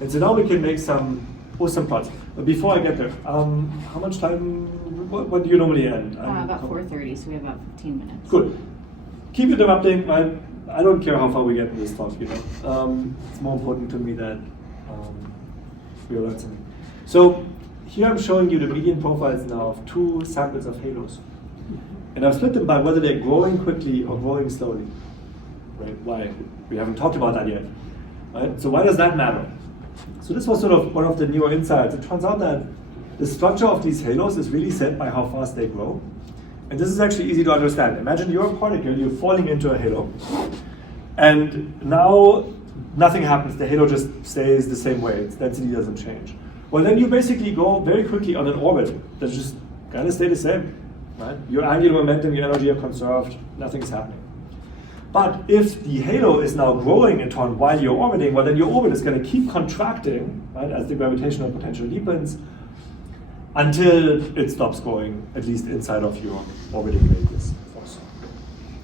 And so now we can make some awesome plots. But before I get there, how much time, what do you normally end? About 4:30, so we have about 15 minutes. Good. Keep interrupting. I don't care how far we get in this talk, It's more important to me that we learn something. So here I'm showing you the median profiles now of two samples of halos. And I've split them by whether they're growing quickly or growing slowly. Right? Why? We haven't talked about that yet. Right? So why does that matter? So this was sort of one of the newer insights. It turns out that the structure of these halos is really set by how fast they grow. And this is actually easy to understand. Imagine you're a particle, you're falling into a halo, and now nothing happens. The halo just stays the same way. Its density doesn't change. Well, then you basically go very quickly on an orbit that just kind of stay the same. Right? Your angular momentum, your energy are conserved, nothing's happening. But if the halo is now growing in turn while you're orbiting, well then your orbit is going to keep contracting, right, as the gravitational potential deepens, until it stops growing, at least inside of your orbiting radius.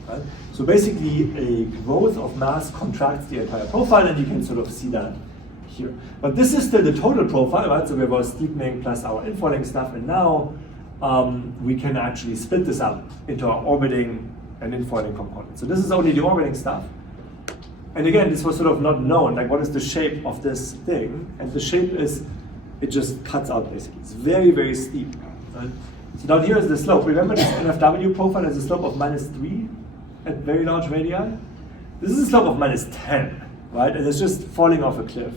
Right? So basically a growth of mass contracts the entire profile, and you can sort of see that here. But this is still the total profile, right? So we have our steepening plus our infalling stuff, and now we can actually split this up into our orbiting and infalling components. So this is only the orbiting stuff. And again, this was sort of not known, like what is the shape of this thing? And the shape is, it just cuts out basically. It's very, very steep. Right? So down here is the slope. Remember this NFW profile has a slope of -3 at very large radii? This is a slope of -10, right? And it's just falling off a cliff.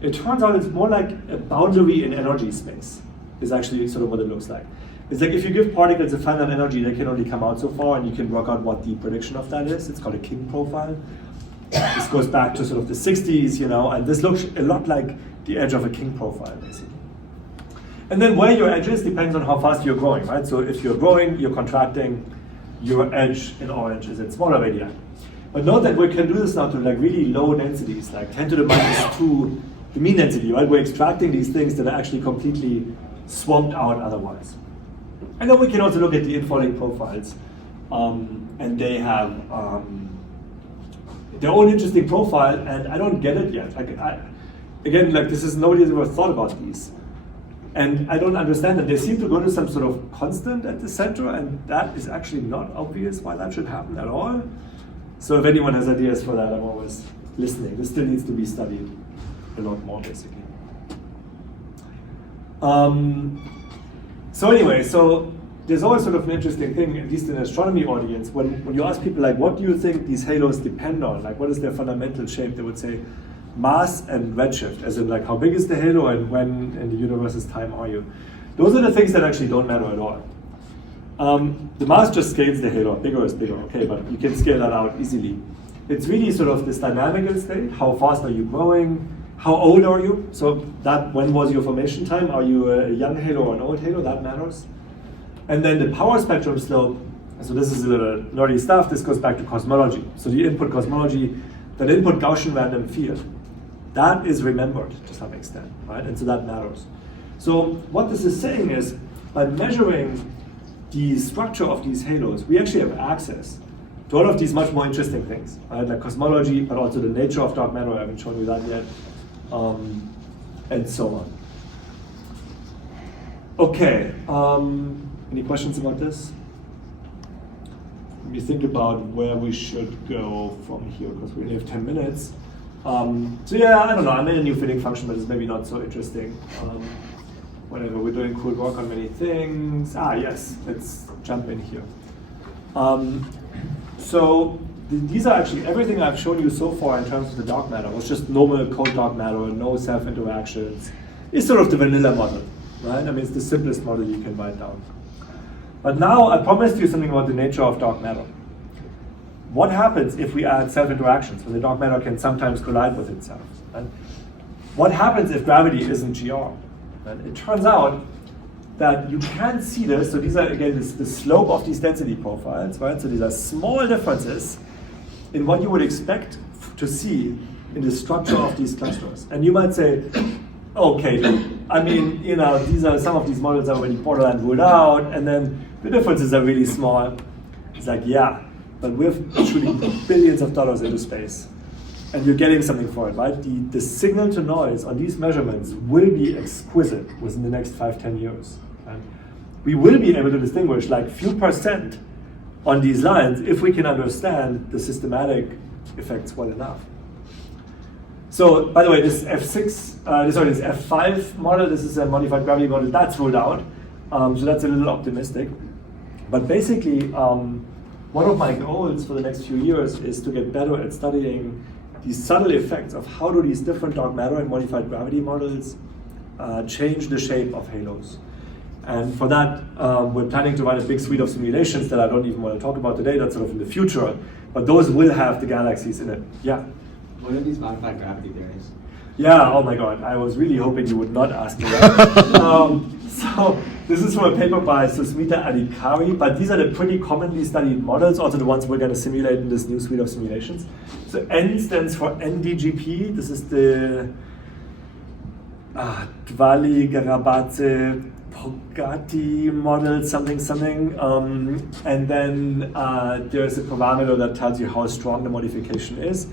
It turns out it's more like a boundary in energy space, is actually sort of what it looks like. It's like if you give particles a finite energy, they can only come out so far, and you can work out what the prediction of that is. It's called a King profile. This goes back to sort of the 60s, and this looks a lot like the edge of a King profile, basically. And then where your edge is depends on how fast you're growing, right? So if you're growing, you're contracting, your edge in orange is at smaller radii. But note that we can do this now to like really low densities, like 10 to the -2, the mean density, right? We're extracting these things that are actually completely swamped out otherwise. And then we can also look at the infalling profiles, and they have their own interesting profile, and I don't get it yet. Nobody has ever thought about these. And I don't understand that. They seem to go to some sort of constant at the center, and that is actually not obvious why that should happen at all. So if anyone has ideas for that, I'm always listening. This still needs to be studied a lot more, basically. So anyway, so there's always sort of an interesting thing, at least in an astronomy audience, when you ask people like, what do you think these halos depend on? Like, what is their fundamental shape? They would say mass and redshift, as in like, how big is the halo and when in the universe's time are you? Those are the things that actually don't matter at all. The mass just scales the halo, bigger is bigger, okay, but you can scale that out easily. It's really sort of this dynamical state, how fast are you growing? How old are you? So that, when was your formation time? Are you a young halo or an old halo? That matters. And then the power spectrum slope, so this is a little nerdy stuff, this goes back to cosmology. So the input cosmology, that input Gaussian random field, that is remembered to some extent, right? And so that matters. So what this is saying is, by measuring the structure of these halos, we actually have access to all of these much more interesting things, right? Like cosmology, but also the nature of dark matter. I haven't shown you that yet, and so on. Okay, any questions about this? Let me think about where we should go from here, because we only have 10 minutes. So yeah, I don't know, I made a new fitting function, but it's maybe not so interesting. Whatever, we're doing cool work on many things. Yes, let's jump in here. So these are actually, everything I've shown you so far in terms of the dark matter was just normal cold dark matter, no self-interactions. It's sort of the vanilla model, right? I mean, it's the simplest model you can write down. But now I promised you something about the nature of dark matter. What happens if we add self-interactions, when the dark matter can sometimes collide with itself? Right? What happens if gravity isn't GR? And it turns out that you can see this. So these are, again, the slope of these density profiles, right? So these are small differences in what you would expect to see in the structure of these clusters. And you might say, okay, I mean, you know, some of these models are already borderline ruled out, and then the differences are really small. It's like, yeah, but we're shooting billions of dollars into space. And you're getting something for it, right? The signal to noise on these measurements will be exquisite within the next 5-10 years. And we will be able to distinguish like few percent on these lines if we can understand the systematic effects well enough. So, by the way, this this F5 model, this is a modified gravity model, that's ruled out. So that's a little optimistic. But basically, one of my goals for the next few years is to get better at studying these subtle effects of how do these different dark matter and modified gravity models change the shape of halos. And for that, we're planning to write a big suite of simulations that I don't even want to talk about today. That's sort of in the future, but those will have the galaxies in it. Yeah? What are these modified gravity theories? Yeah, oh my God, I was really hoping you would not ask me that. So this is from a paper by Susmita Adhikari, but these are the pretty commonly studied models, also the ones we're going to simulate in this new suite of simulations. So N stands for NDGP. This is the Dvali Garabatse Pogatti model, something. And then there's a parameter that tells you how strong the modification is.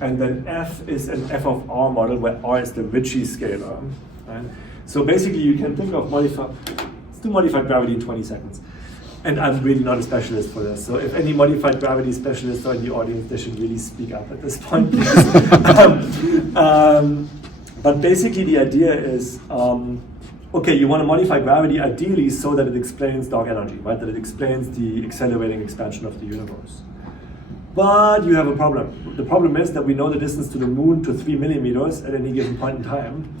And then F is an F of R model, where R is the Ricci scalar. Right? So basically, you can think of let's do modified gravity in 20 seconds. And I'm really not a specialist for this. So if any modified gravity specialists are in the audience, they should really speak up at this point. But basically, the idea is, okay, you want to modify gravity ideally so that it explains dark energy, right? That it explains the accelerating expansion of the universe. But you have a problem. The problem is that we know the distance to the moon to 3 millimeters at any given point in time.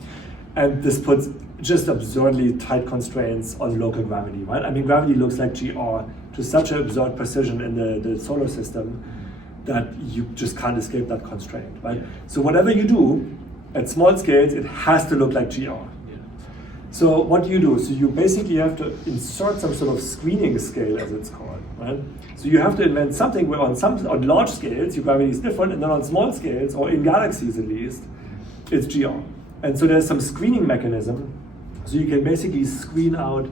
And this puts just absurdly tight constraints on local gravity, right? I mean, gravity looks like GR to such an absurd precision in the solar system that you just can't escape that constraint, right? So whatever you do at small scales, it has to look like GR. So what do? So you basically have to insert some sort of screening scale, as it's called, right? So you have to invent something where on large scales, your gravity is different, and then on small scales, or in galaxies at least, it's GR. And so there's some screening mechanism. So you can basically screen out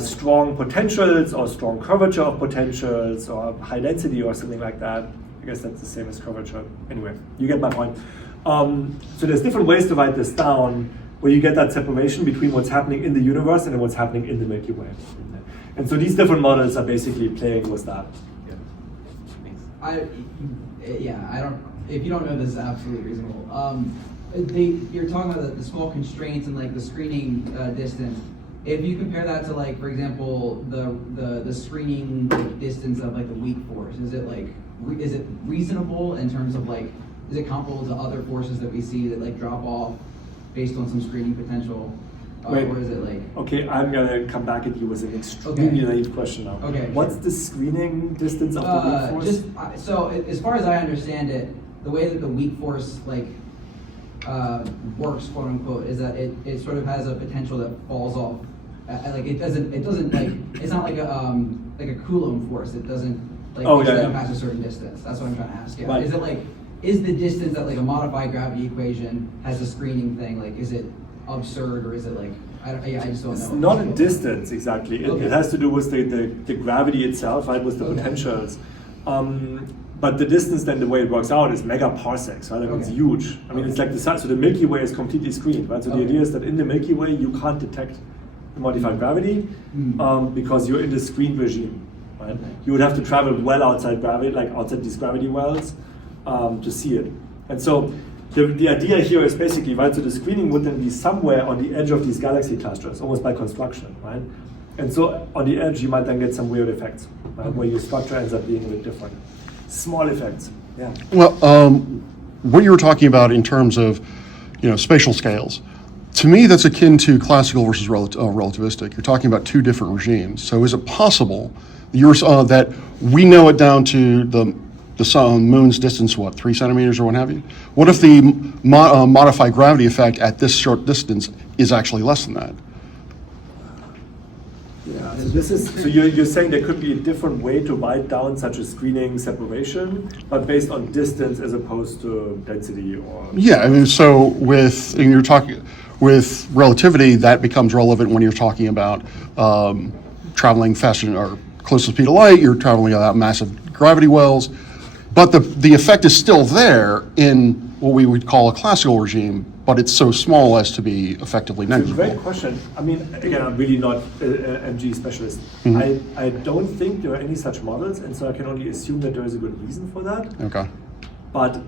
strong potentials or strong curvature of potentials or high density or something like that. I guess that's the same as curvature. Anyway, you get my point. So there's different ways to write this down where you get that separation between what's happening in the universe and what's happening in the Milky Way. And so these different models are basically playing with that. Yeah. Thanks. If you don't know, this is absolutely reasonable. You're talking about the small constraints and like the screening distance. If you compare that to like, for example, the screening distance of like the weak force, is it reasonable in terms of like, is it comparable to other forces that we see that like drop off based on some screening potential? Or is it like? Okay, I'm gonna come back at you with an extremely naive question now. Okay. What's the screening distance of the weak force? So as far as I understand it, the way that the weak force like works, quote unquote, is that it sort of has a potential that falls off. Like it doesn't like, it's not like a Coulomb force. It doesn't like extend past a certain distance. That's what I'm trying to ask. Yeah. Right. Is the distance that like a modified gravity equation has a screening thing, like is it absurd or is it like? I just don't It's know. not a distance exactly. It has to do with the gravity itself, right? With the potentials. But the distance, then the way it works out is megaparsecs, right? Like It's huge. I mean, it's like the size. So the Milky Way is completely screened, right? So the idea is that in the Milky Way you can't detect the modified gravity because you're in the screened regime, right? You would have to travel well outside gravity, like outside these gravity wells, to see it. And so the idea here is basically, right, so the screening would then be somewhere on the edge of these galaxy clusters, almost by construction, right? And so on the edge, you might then get some weird effects, right, where your structure ends up being a bit different. Small effects, yeah. Well, what you were talking about in terms of, spatial scales, to me, that's akin to classical versus relativistic. You're talking about two different regimes. So is it possible that we know it down to the sun, moon's distance, 3 centimeters or what have you? What if the modified gravity effect at this short distance is actually less than that? Yeah, so you're saying there could be a different way to write down such a screening separation, but based on distance as opposed to density or... Yeah, I mean, so with relativity, that becomes relevant when you're talking about traveling faster or close to the speed of light, you're traveling without massive gravity wells, but the effect is still there in what we would call a classical regime, but it's so small as to be effectively negligible. Great question. I mean, again, I'm really not an MG specialist. I don't think there are any such models, and so I can only assume that there is a good reason for that. Okay. But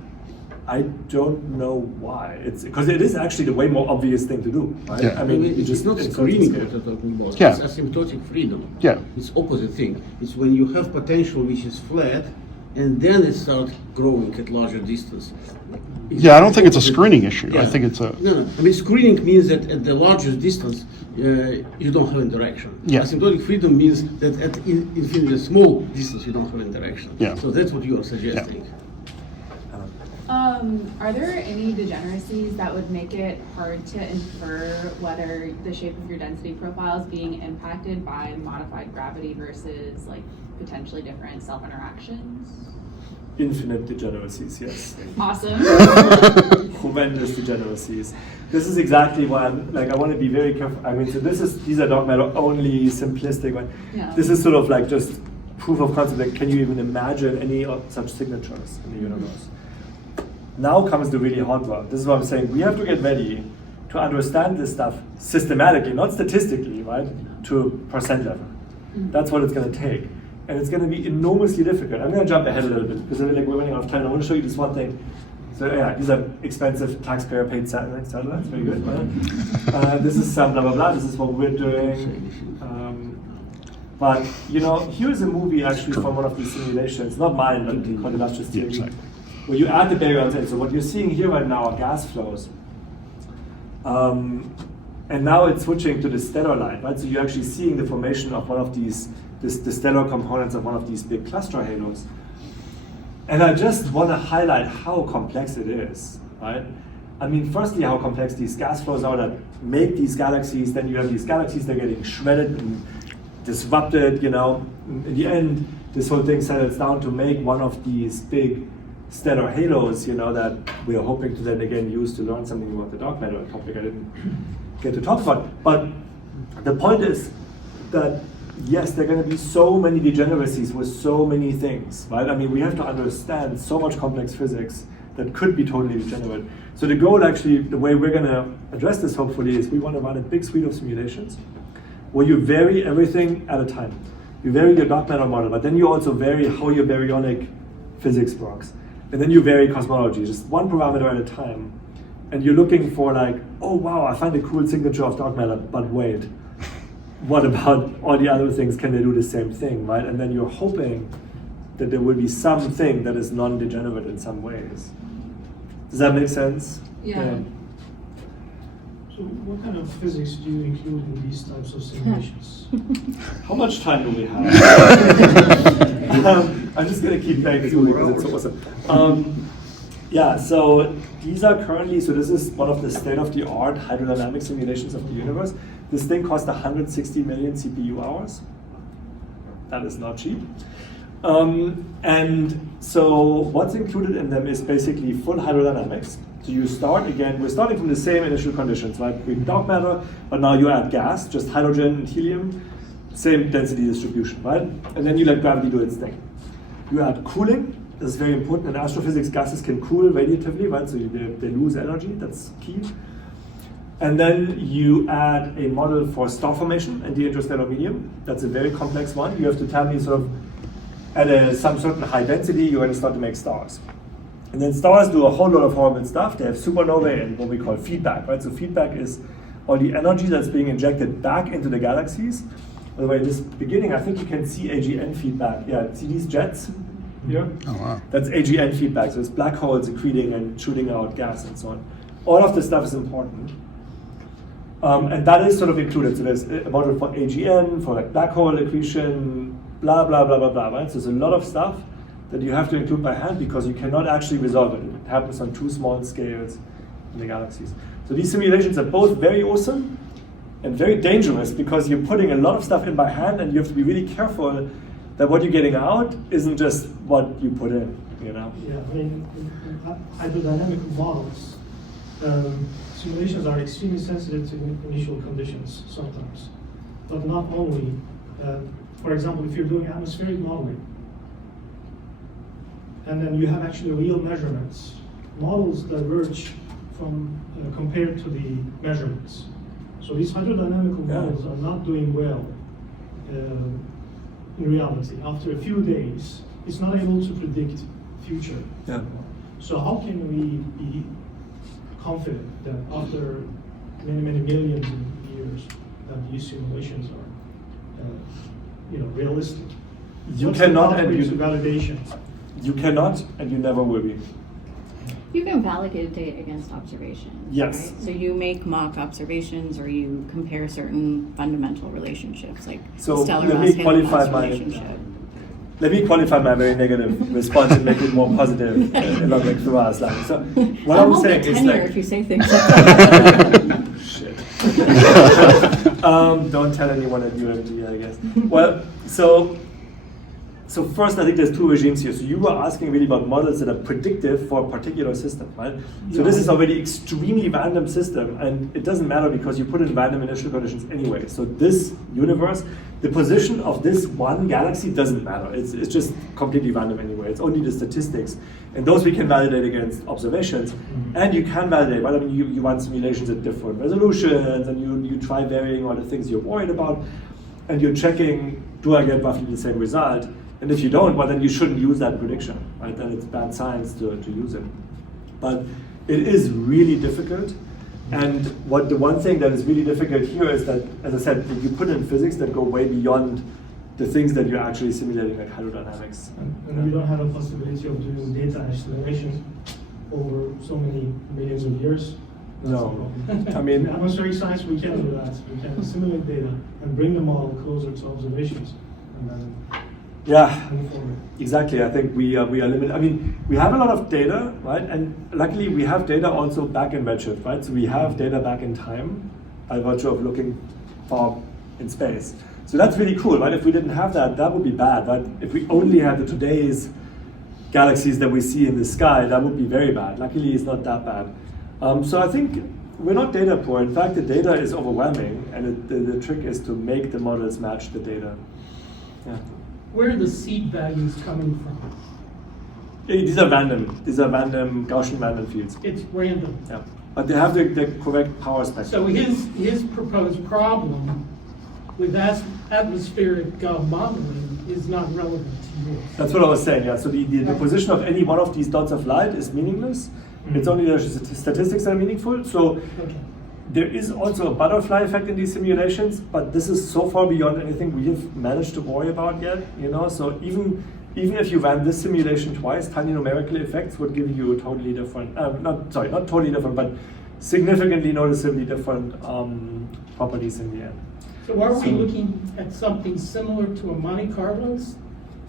I don't know why. It's because it is actually the way more obvious thing to do, right? Yeah. I mean, it's not screening what you're talking about. Yeah. It's asymptotic freedom. Yeah. It's opposite thing. It's when you have potential which is flat, and then it starts growing at larger distance. Yeah, I don't think it's a screening issue. Yeah. I think it's a... No. I mean, screening means that at the largest distance, you don't have interaction. Yeah. Asymptotic freedom means that at infinitely small distance, you don't have interaction. Yeah. So that's what you are suggesting. Are there any degeneracies that would make it hard to infer whether the shape of your density profile is being impacted by modified gravity versus like potentially different self-interactions? Infinite degeneracies, yes. Awesome. Tremendous degeneracies. This is exactly why I want to be very careful. I mean, so these are dark matter only simplistic. Yeah. This is sort of like just proof of concept. Like, can you even imagine any such signatures in the universe? Now comes the really hard work. This is what I'm saying. We have to get ready to understand this stuff systematically, not statistically, right? To percent level. That's what it's going to take. And it's going to be enormously difficult. I'm going to jump ahead a little bit because we're running out of time. I want to show you this one thing. So yeah, these are expensive taxpayer-paid satellites. Very good. Right? This is some blah, blah, blah. This is what we're doing. But, here's a movie actually from one of these simulations. Not mine, but called Illustrious TV. Where you add the baryon in. So what you're seeing here right now are gas flows. And now it's switching to the stellar line, right? So you're actually seeing the formation of one of these, the stellar components of one of these big cluster halos. And I just want to highlight how complex it is, right? I mean, firstly, how complex these gas flows are that make these galaxies, then you have these galaxies that are getting shredded and disrupted, In the end, this whole thing settles down to make one of these big stellar halos, that we are hoping to then again use to learn something about the dark matter, a topic I didn't get to talk about. But the point is that, yes, there are going to be so many degeneracies with so many things, right? I mean, we have to understand so much complex physics that could be totally degenerate. So the goal actually, the way we're going to address this hopefully is we want to run a big suite of simulations where you vary everything at a time. You vary your dark matter model, but then you also vary how your baryonic physics works. And then you vary cosmology, just one parameter at a time. And you're looking for like, oh wow, I find a cool signature of dark matter, but wait, what about all the other things? Can they do the same thing, right? And then you're hoping that there will be something that is non-degenerate in some ways. Does that make sense? Yeah. So what kind of physics do you include in these types of simulations? How much time do we have? I'm just going to keep playing this movie because it's so awesome. Yeah, so these are currently, so this is one of the state-of-the-art hydrodynamic simulations of the universe. This thing cost 160 million CPU hours. That is not cheap. And so what's included in them is basically full hydrodynamics. So you start again, we're starting from the same initial conditions, right? We have dark matter, but now you add gas, just hydrogen and helium, same density distribution, right? And then you let gravity do its thing. You add cooling. This is very important. In astrophysics, gases can cool radiatively, right? So they lose energy, that's key. And then you add a model for star formation in the interstellar medium. That's a very complex one. You have to tell me sort of at some certain high density, you're going to start to make stars. And then stars do a whole lot of horrible stuff. They have supernovae and what we call feedback, right? So feedback is all the energy that's being injected back into the galaxies. By the way, this beginning, I think you can see AGN feedback. Yeah, see these jets here? Oh, wow. That's AGN feedback. So it's black holes accreting and shooting out gas and so on. All of this stuff is important. And that is sort of included. So there's a model for AGN, for like black hole accretion, blah, blah, blah, blah, blah, right? So there's a lot of stuff that you have to include by hand because you cannot actually resolve it. It happens on too small scales in the galaxies. So these simulations are both very awesome and very dangerous because you're putting a lot of stuff in by hand and you have to be really careful that what you're getting out isn't just what you put in, you know? Yeah, I mean, in hydrodynamic models, simulations are extremely sensitive to initial conditions sometimes. But not only, for example, if you're doing atmospheric modeling, and then you have actually real measurements, models diverge from compared to the measurements. So these hydrodynamical models are not doing well in reality. After a few days, it's not able to predict future. Yeah. So how can we be confident that after many, many millions of years that these simulations are realistic? You What's cannot the and you validation. You cannot and you never will be. You can validate against observations. Yes. Right? So you make mock observations or you compare certain fundamental relationships like So stellar let mass me qualify relationship. Let me qualify my very negative response and make it more positive along like through our slide. So what I was saying is tenure like if you say things like that. shit. Don't tell anyone at UMG, I guess. Well, so first, I think there's two regimes here. So you were asking really about models that are predictive for a particular system, right? So this is already extremely random system, and it doesn't matter because you put in random initial conditions anyway. So this universe, the position of this one galaxy doesn't matter. It's just completely random anyway. It's only the statistics, and those we can validate against observations, and you can validate. Right? I mean, you run simulations at different resolutions, and you try varying all the things you're worried about, and you're checking, do I get roughly the same result? And if you don't, well, then you shouldn't use that prediction, right? Then it's bad science to use it. But it is really difficult. And the one thing that is really difficult here is that, as I said, you put in physics that go way beyond the things that you're actually simulating, like hydrodynamics. And you don't have a possibility of doing data acceleration over so many millions of years. No, I mean, in atmospheric science, we can do that. We can simulate data and bring the model closer to observations, and then move forward. Exactly. I think we are limited. I mean, we have a lot of data, right? And luckily, we have data also back in redshift, right? So we have data back in time by virtue of looking far in space. So that's really cool, right? If we didn't have that, that would be bad, right? If we only had the today's galaxies that we see in the sky, that would be very bad. Luckily, it's not that bad. So I think we're not data poor. In fact, the data is overwhelming, and the trick is to make the models match the data. Yeah. Where are the seed values coming from? These are random. These are random Gaussian random fields. It's random. Yeah, but they have the correct power spectrum. So his proposed problem with atmospheric modeling is not relevant to yours. That's what I was saying. Yeah. So the position of any one of these dots of light is meaningless. It's only the statistics that are meaningful. So there is also a butterfly effect in these simulations, but this is so far beyond anything we have managed to worry about yet. You know, so even if you ran this simulation twice, tiny numerical effects would give you a totally different, not totally different, but significantly noticeably different properties in the end. So are we looking at something similar to a Monte Carlo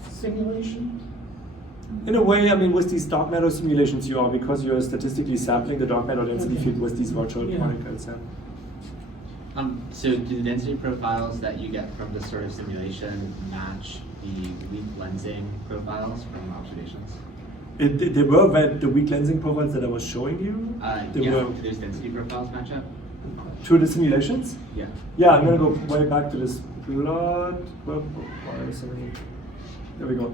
simulation? In a way, I mean, with these dark matter simulations, you are, because you're statistically sampling the dark matter density field with these virtual particles. So do the density profiles that you get from this sort of simulation match the weak lensing profiles from observations? They were the weak lensing profiles that I was showing you. They Yeah, were do those density profiles match up? to the simulations. Yeah. Yeah, I'm gonna go way back to this plot. There we go.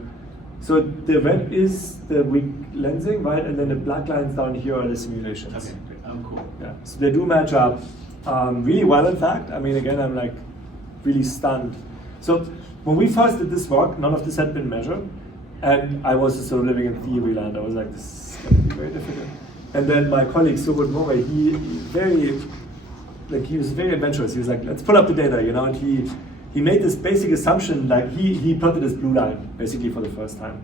So the red is the weak lensing, right? And then the black lines down here are the simulations. Okay, great. Oh, cool. Yeah, so they do match up really well, in fact. I mean, again, I'm like really stunned. So when we first did this work, none of this had been measured. And I was just sort of living in theory land. I was like, this is going to be very difficult. And then my colleague, Subodh More, he was very adventurous. He was like, let's pull up the data, you know, and he made this basic assumption, like he plotted this blue line, basically for the first time.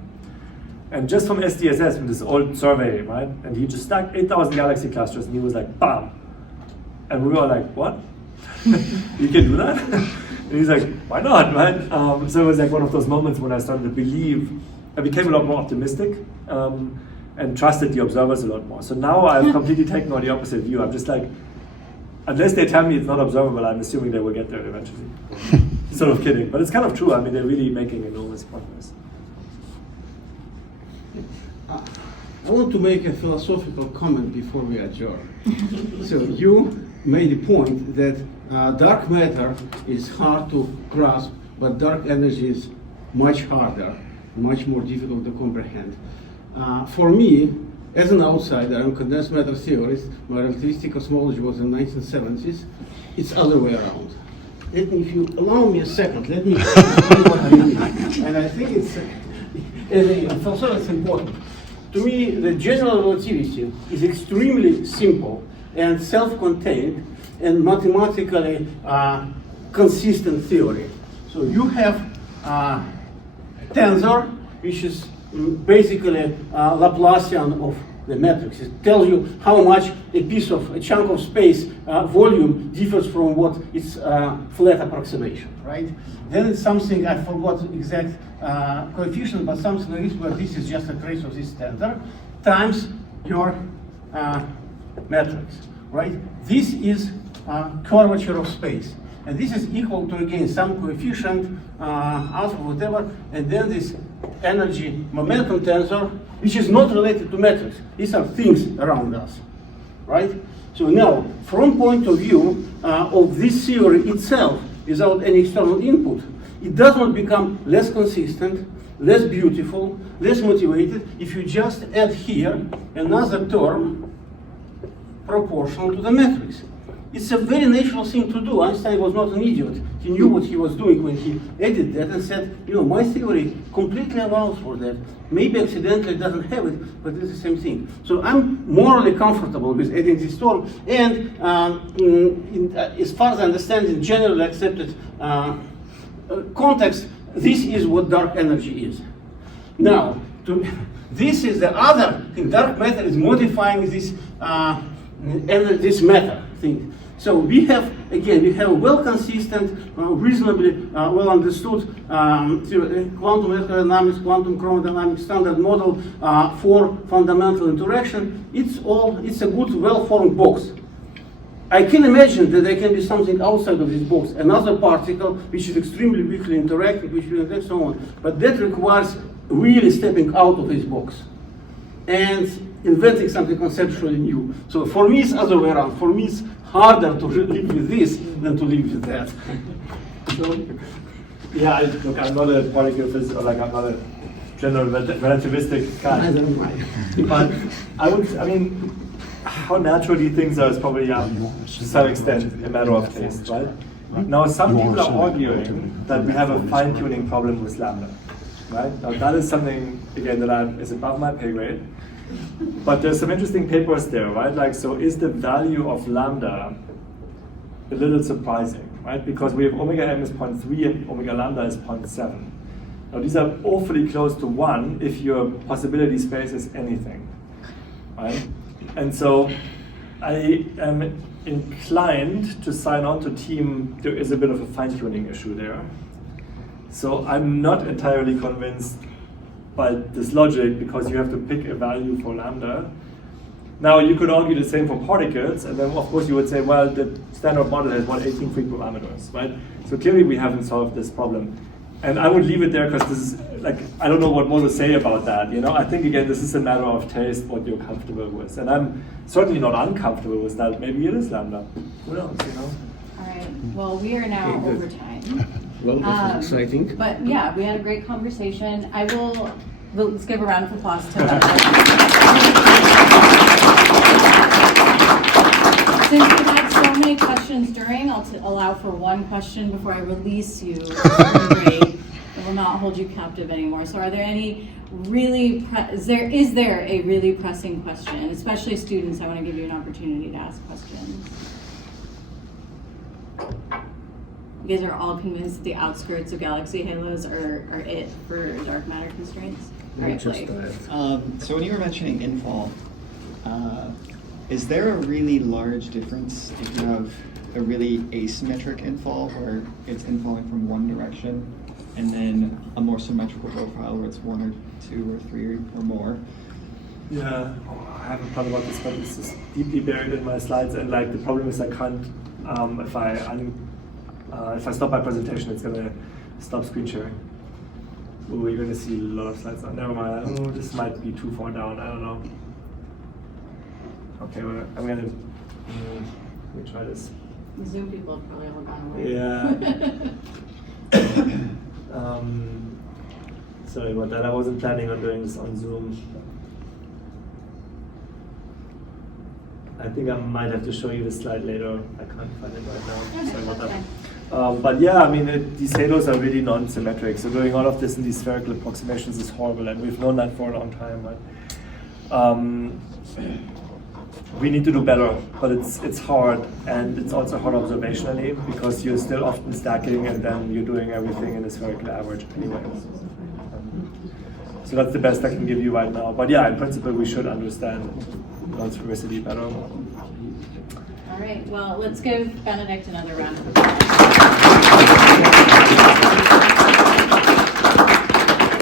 And just from SDSS, from this old survey, right? And he just stacked 8,000 galaxy clusters, and he was like, bam! And we were like, what? You can do that? And he's like, why not, right? So it was like one of those moments when I started to believe, I became a lot more optimistic, and trusted the observers a lot more. So now I've completely taken on the opposite view. I'm just like, unless they tell me it's not observable, I'm assuming they will get there eventually. Sort of kidding, but it's kind of true. I mean, they're really making enormous progress. I want to make a philosophical comment before we adjourn. So you made the point that dark matter is hard to grasp, but dark energy is much harder, much more difficult to comprehend. For me, as an outsider, I'm a condensed matter theorist. My relativistic cosmology was in the 1970s. It's other way around. Let me, if you allow me a second, let me explain what I mean. And I think it's important. To me, the general relativity is extremely simple and self-contained and mathematically consistent theory. So you have tensor, which is basically Laplacian of the matrix. It tells you how much a chunk of space volume differs from what its flat approximation, right? Then it's something, I forgot the exact coefficient, but something like this, where this is just a trace of this tensor times your matrix, right? This is curvature of space. And this is equal to, again, some coefficient, alpha, whatever, and then this energy momentum tensor, which is not related to matrix. These are things around us, right? So now, from point of view of this theory itself, without any external input, it does not become less consistent, less beautiful, less motivated if you just add here another term proportional to the matrix. It's a very natural thing to do. Einstein was not an idiot. He knew what he was doing when he added that and said, you know, my theory completely allows for that. Maybe accidentally it doesn't have it, but it's the same thing. So I'm morally comfortable with adding this term. And as far as I understand, in generally accepted context, this is what dark energy is. Now, this is the other thing. Dark matter is modifying this, this matter thing. So we have, again, we have a well-consistent, reasonably well-understood quantum electron dynamics, quantum chromodynamics standard model for fundamental interaction. It's a good, well-formed box. I can imagine that there can be something outside of this box, another particle which is extremely weakly interacting, which will and so on. But that requires really stepping out of this box and inventing something conceptually new. So for me, it's other way around. For me, it's harder to live with this than to live with that. So, yeah, look, I'm not a particle physicist, or like I'm not a general relativistic guy. I don't mind. But I mean, how naturally things are is probably, to some extent, a matter of taste, right? Now, some people are arguing that we have a fine-tuning problem with lambda, right? Now, that is something, again, that is above my pay grade. But there's some interesting papers there, right? Like, so is the value of lambda a little surprising, right? Because we have omega m is 0.3 and omega lambda is 0.7. Now, these are awfully close to 1 if your possibility space is anything, right? And so I am inclined to sign on to team there is a bit of a fine-tuning issue there. So I'm not entirely convinced by this logic, because you have to pick a value for lambda. Now, you could argue the same for particles, and then of course you would say, well, the standard model has 18 free parameters, right? So clearly we haven't solved this problem. And I would leave it there because this is like, I don't know what more to say about that. You know, I think again, this is a matter of taste, what you're comfortable with. And I'm certainly not uncomfortable with that. Maybe it is Lambda. Who knows, you know? All right, well, we are now Okay, good. over time. Well, this is exciting. But yeah, we had a great conversation. Let's give a round of applause to Since we had so many questions during, I'll allow for one question before I release you from break. I will not hold you captive anymore. So are there any really, is there a really pressing question? Especially students, I want to give you an opportunity to ask questions. You guys are all convinced that the outskirts of galaxy halos are it for dark matter constraints? All right, Blake. So when you were mentioning infall, is there a really large difference if you have a really asymmetric infall where it's infalling from one direction and then a more symmetrical profile where it's 1 or 2 or 3 or more? Yeah, I haven't thought about this, but it's just deeply buried in my slides. And like the problem is I can't, if I stop my presentation, it's gonna stop screen sharing. Oh, you're gonna see a lot of slides now. Never mind. Oh, this might be too far down. I don't know. Okay, well, I'm gonna. Let me try this. The Zoom people have probably all gone away. Yeah. Sorry about that. I wasn't planning on doing this on Zoom. I think I might have to show you the slide later. I can't find it right now. Okay, Sorry about okay. that. But yeah, I mean, these halos are really non-symmetric. So doing all of this in these spherical approximations is horrible, and we've known that for a long time. Right? We need to do better, but it's hard, and it's also hard observationally because you're still often stacking, and then you're doing everything in a spherical average anyway. So that's the best I can give you right now. But yeah, in principle, we should understand non-sphericity better. All right, well, let's give Benedict another round of applause.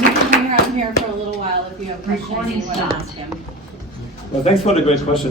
You can hang around here for a little while if you have questions you want to ask him. Well, thanks for the great question.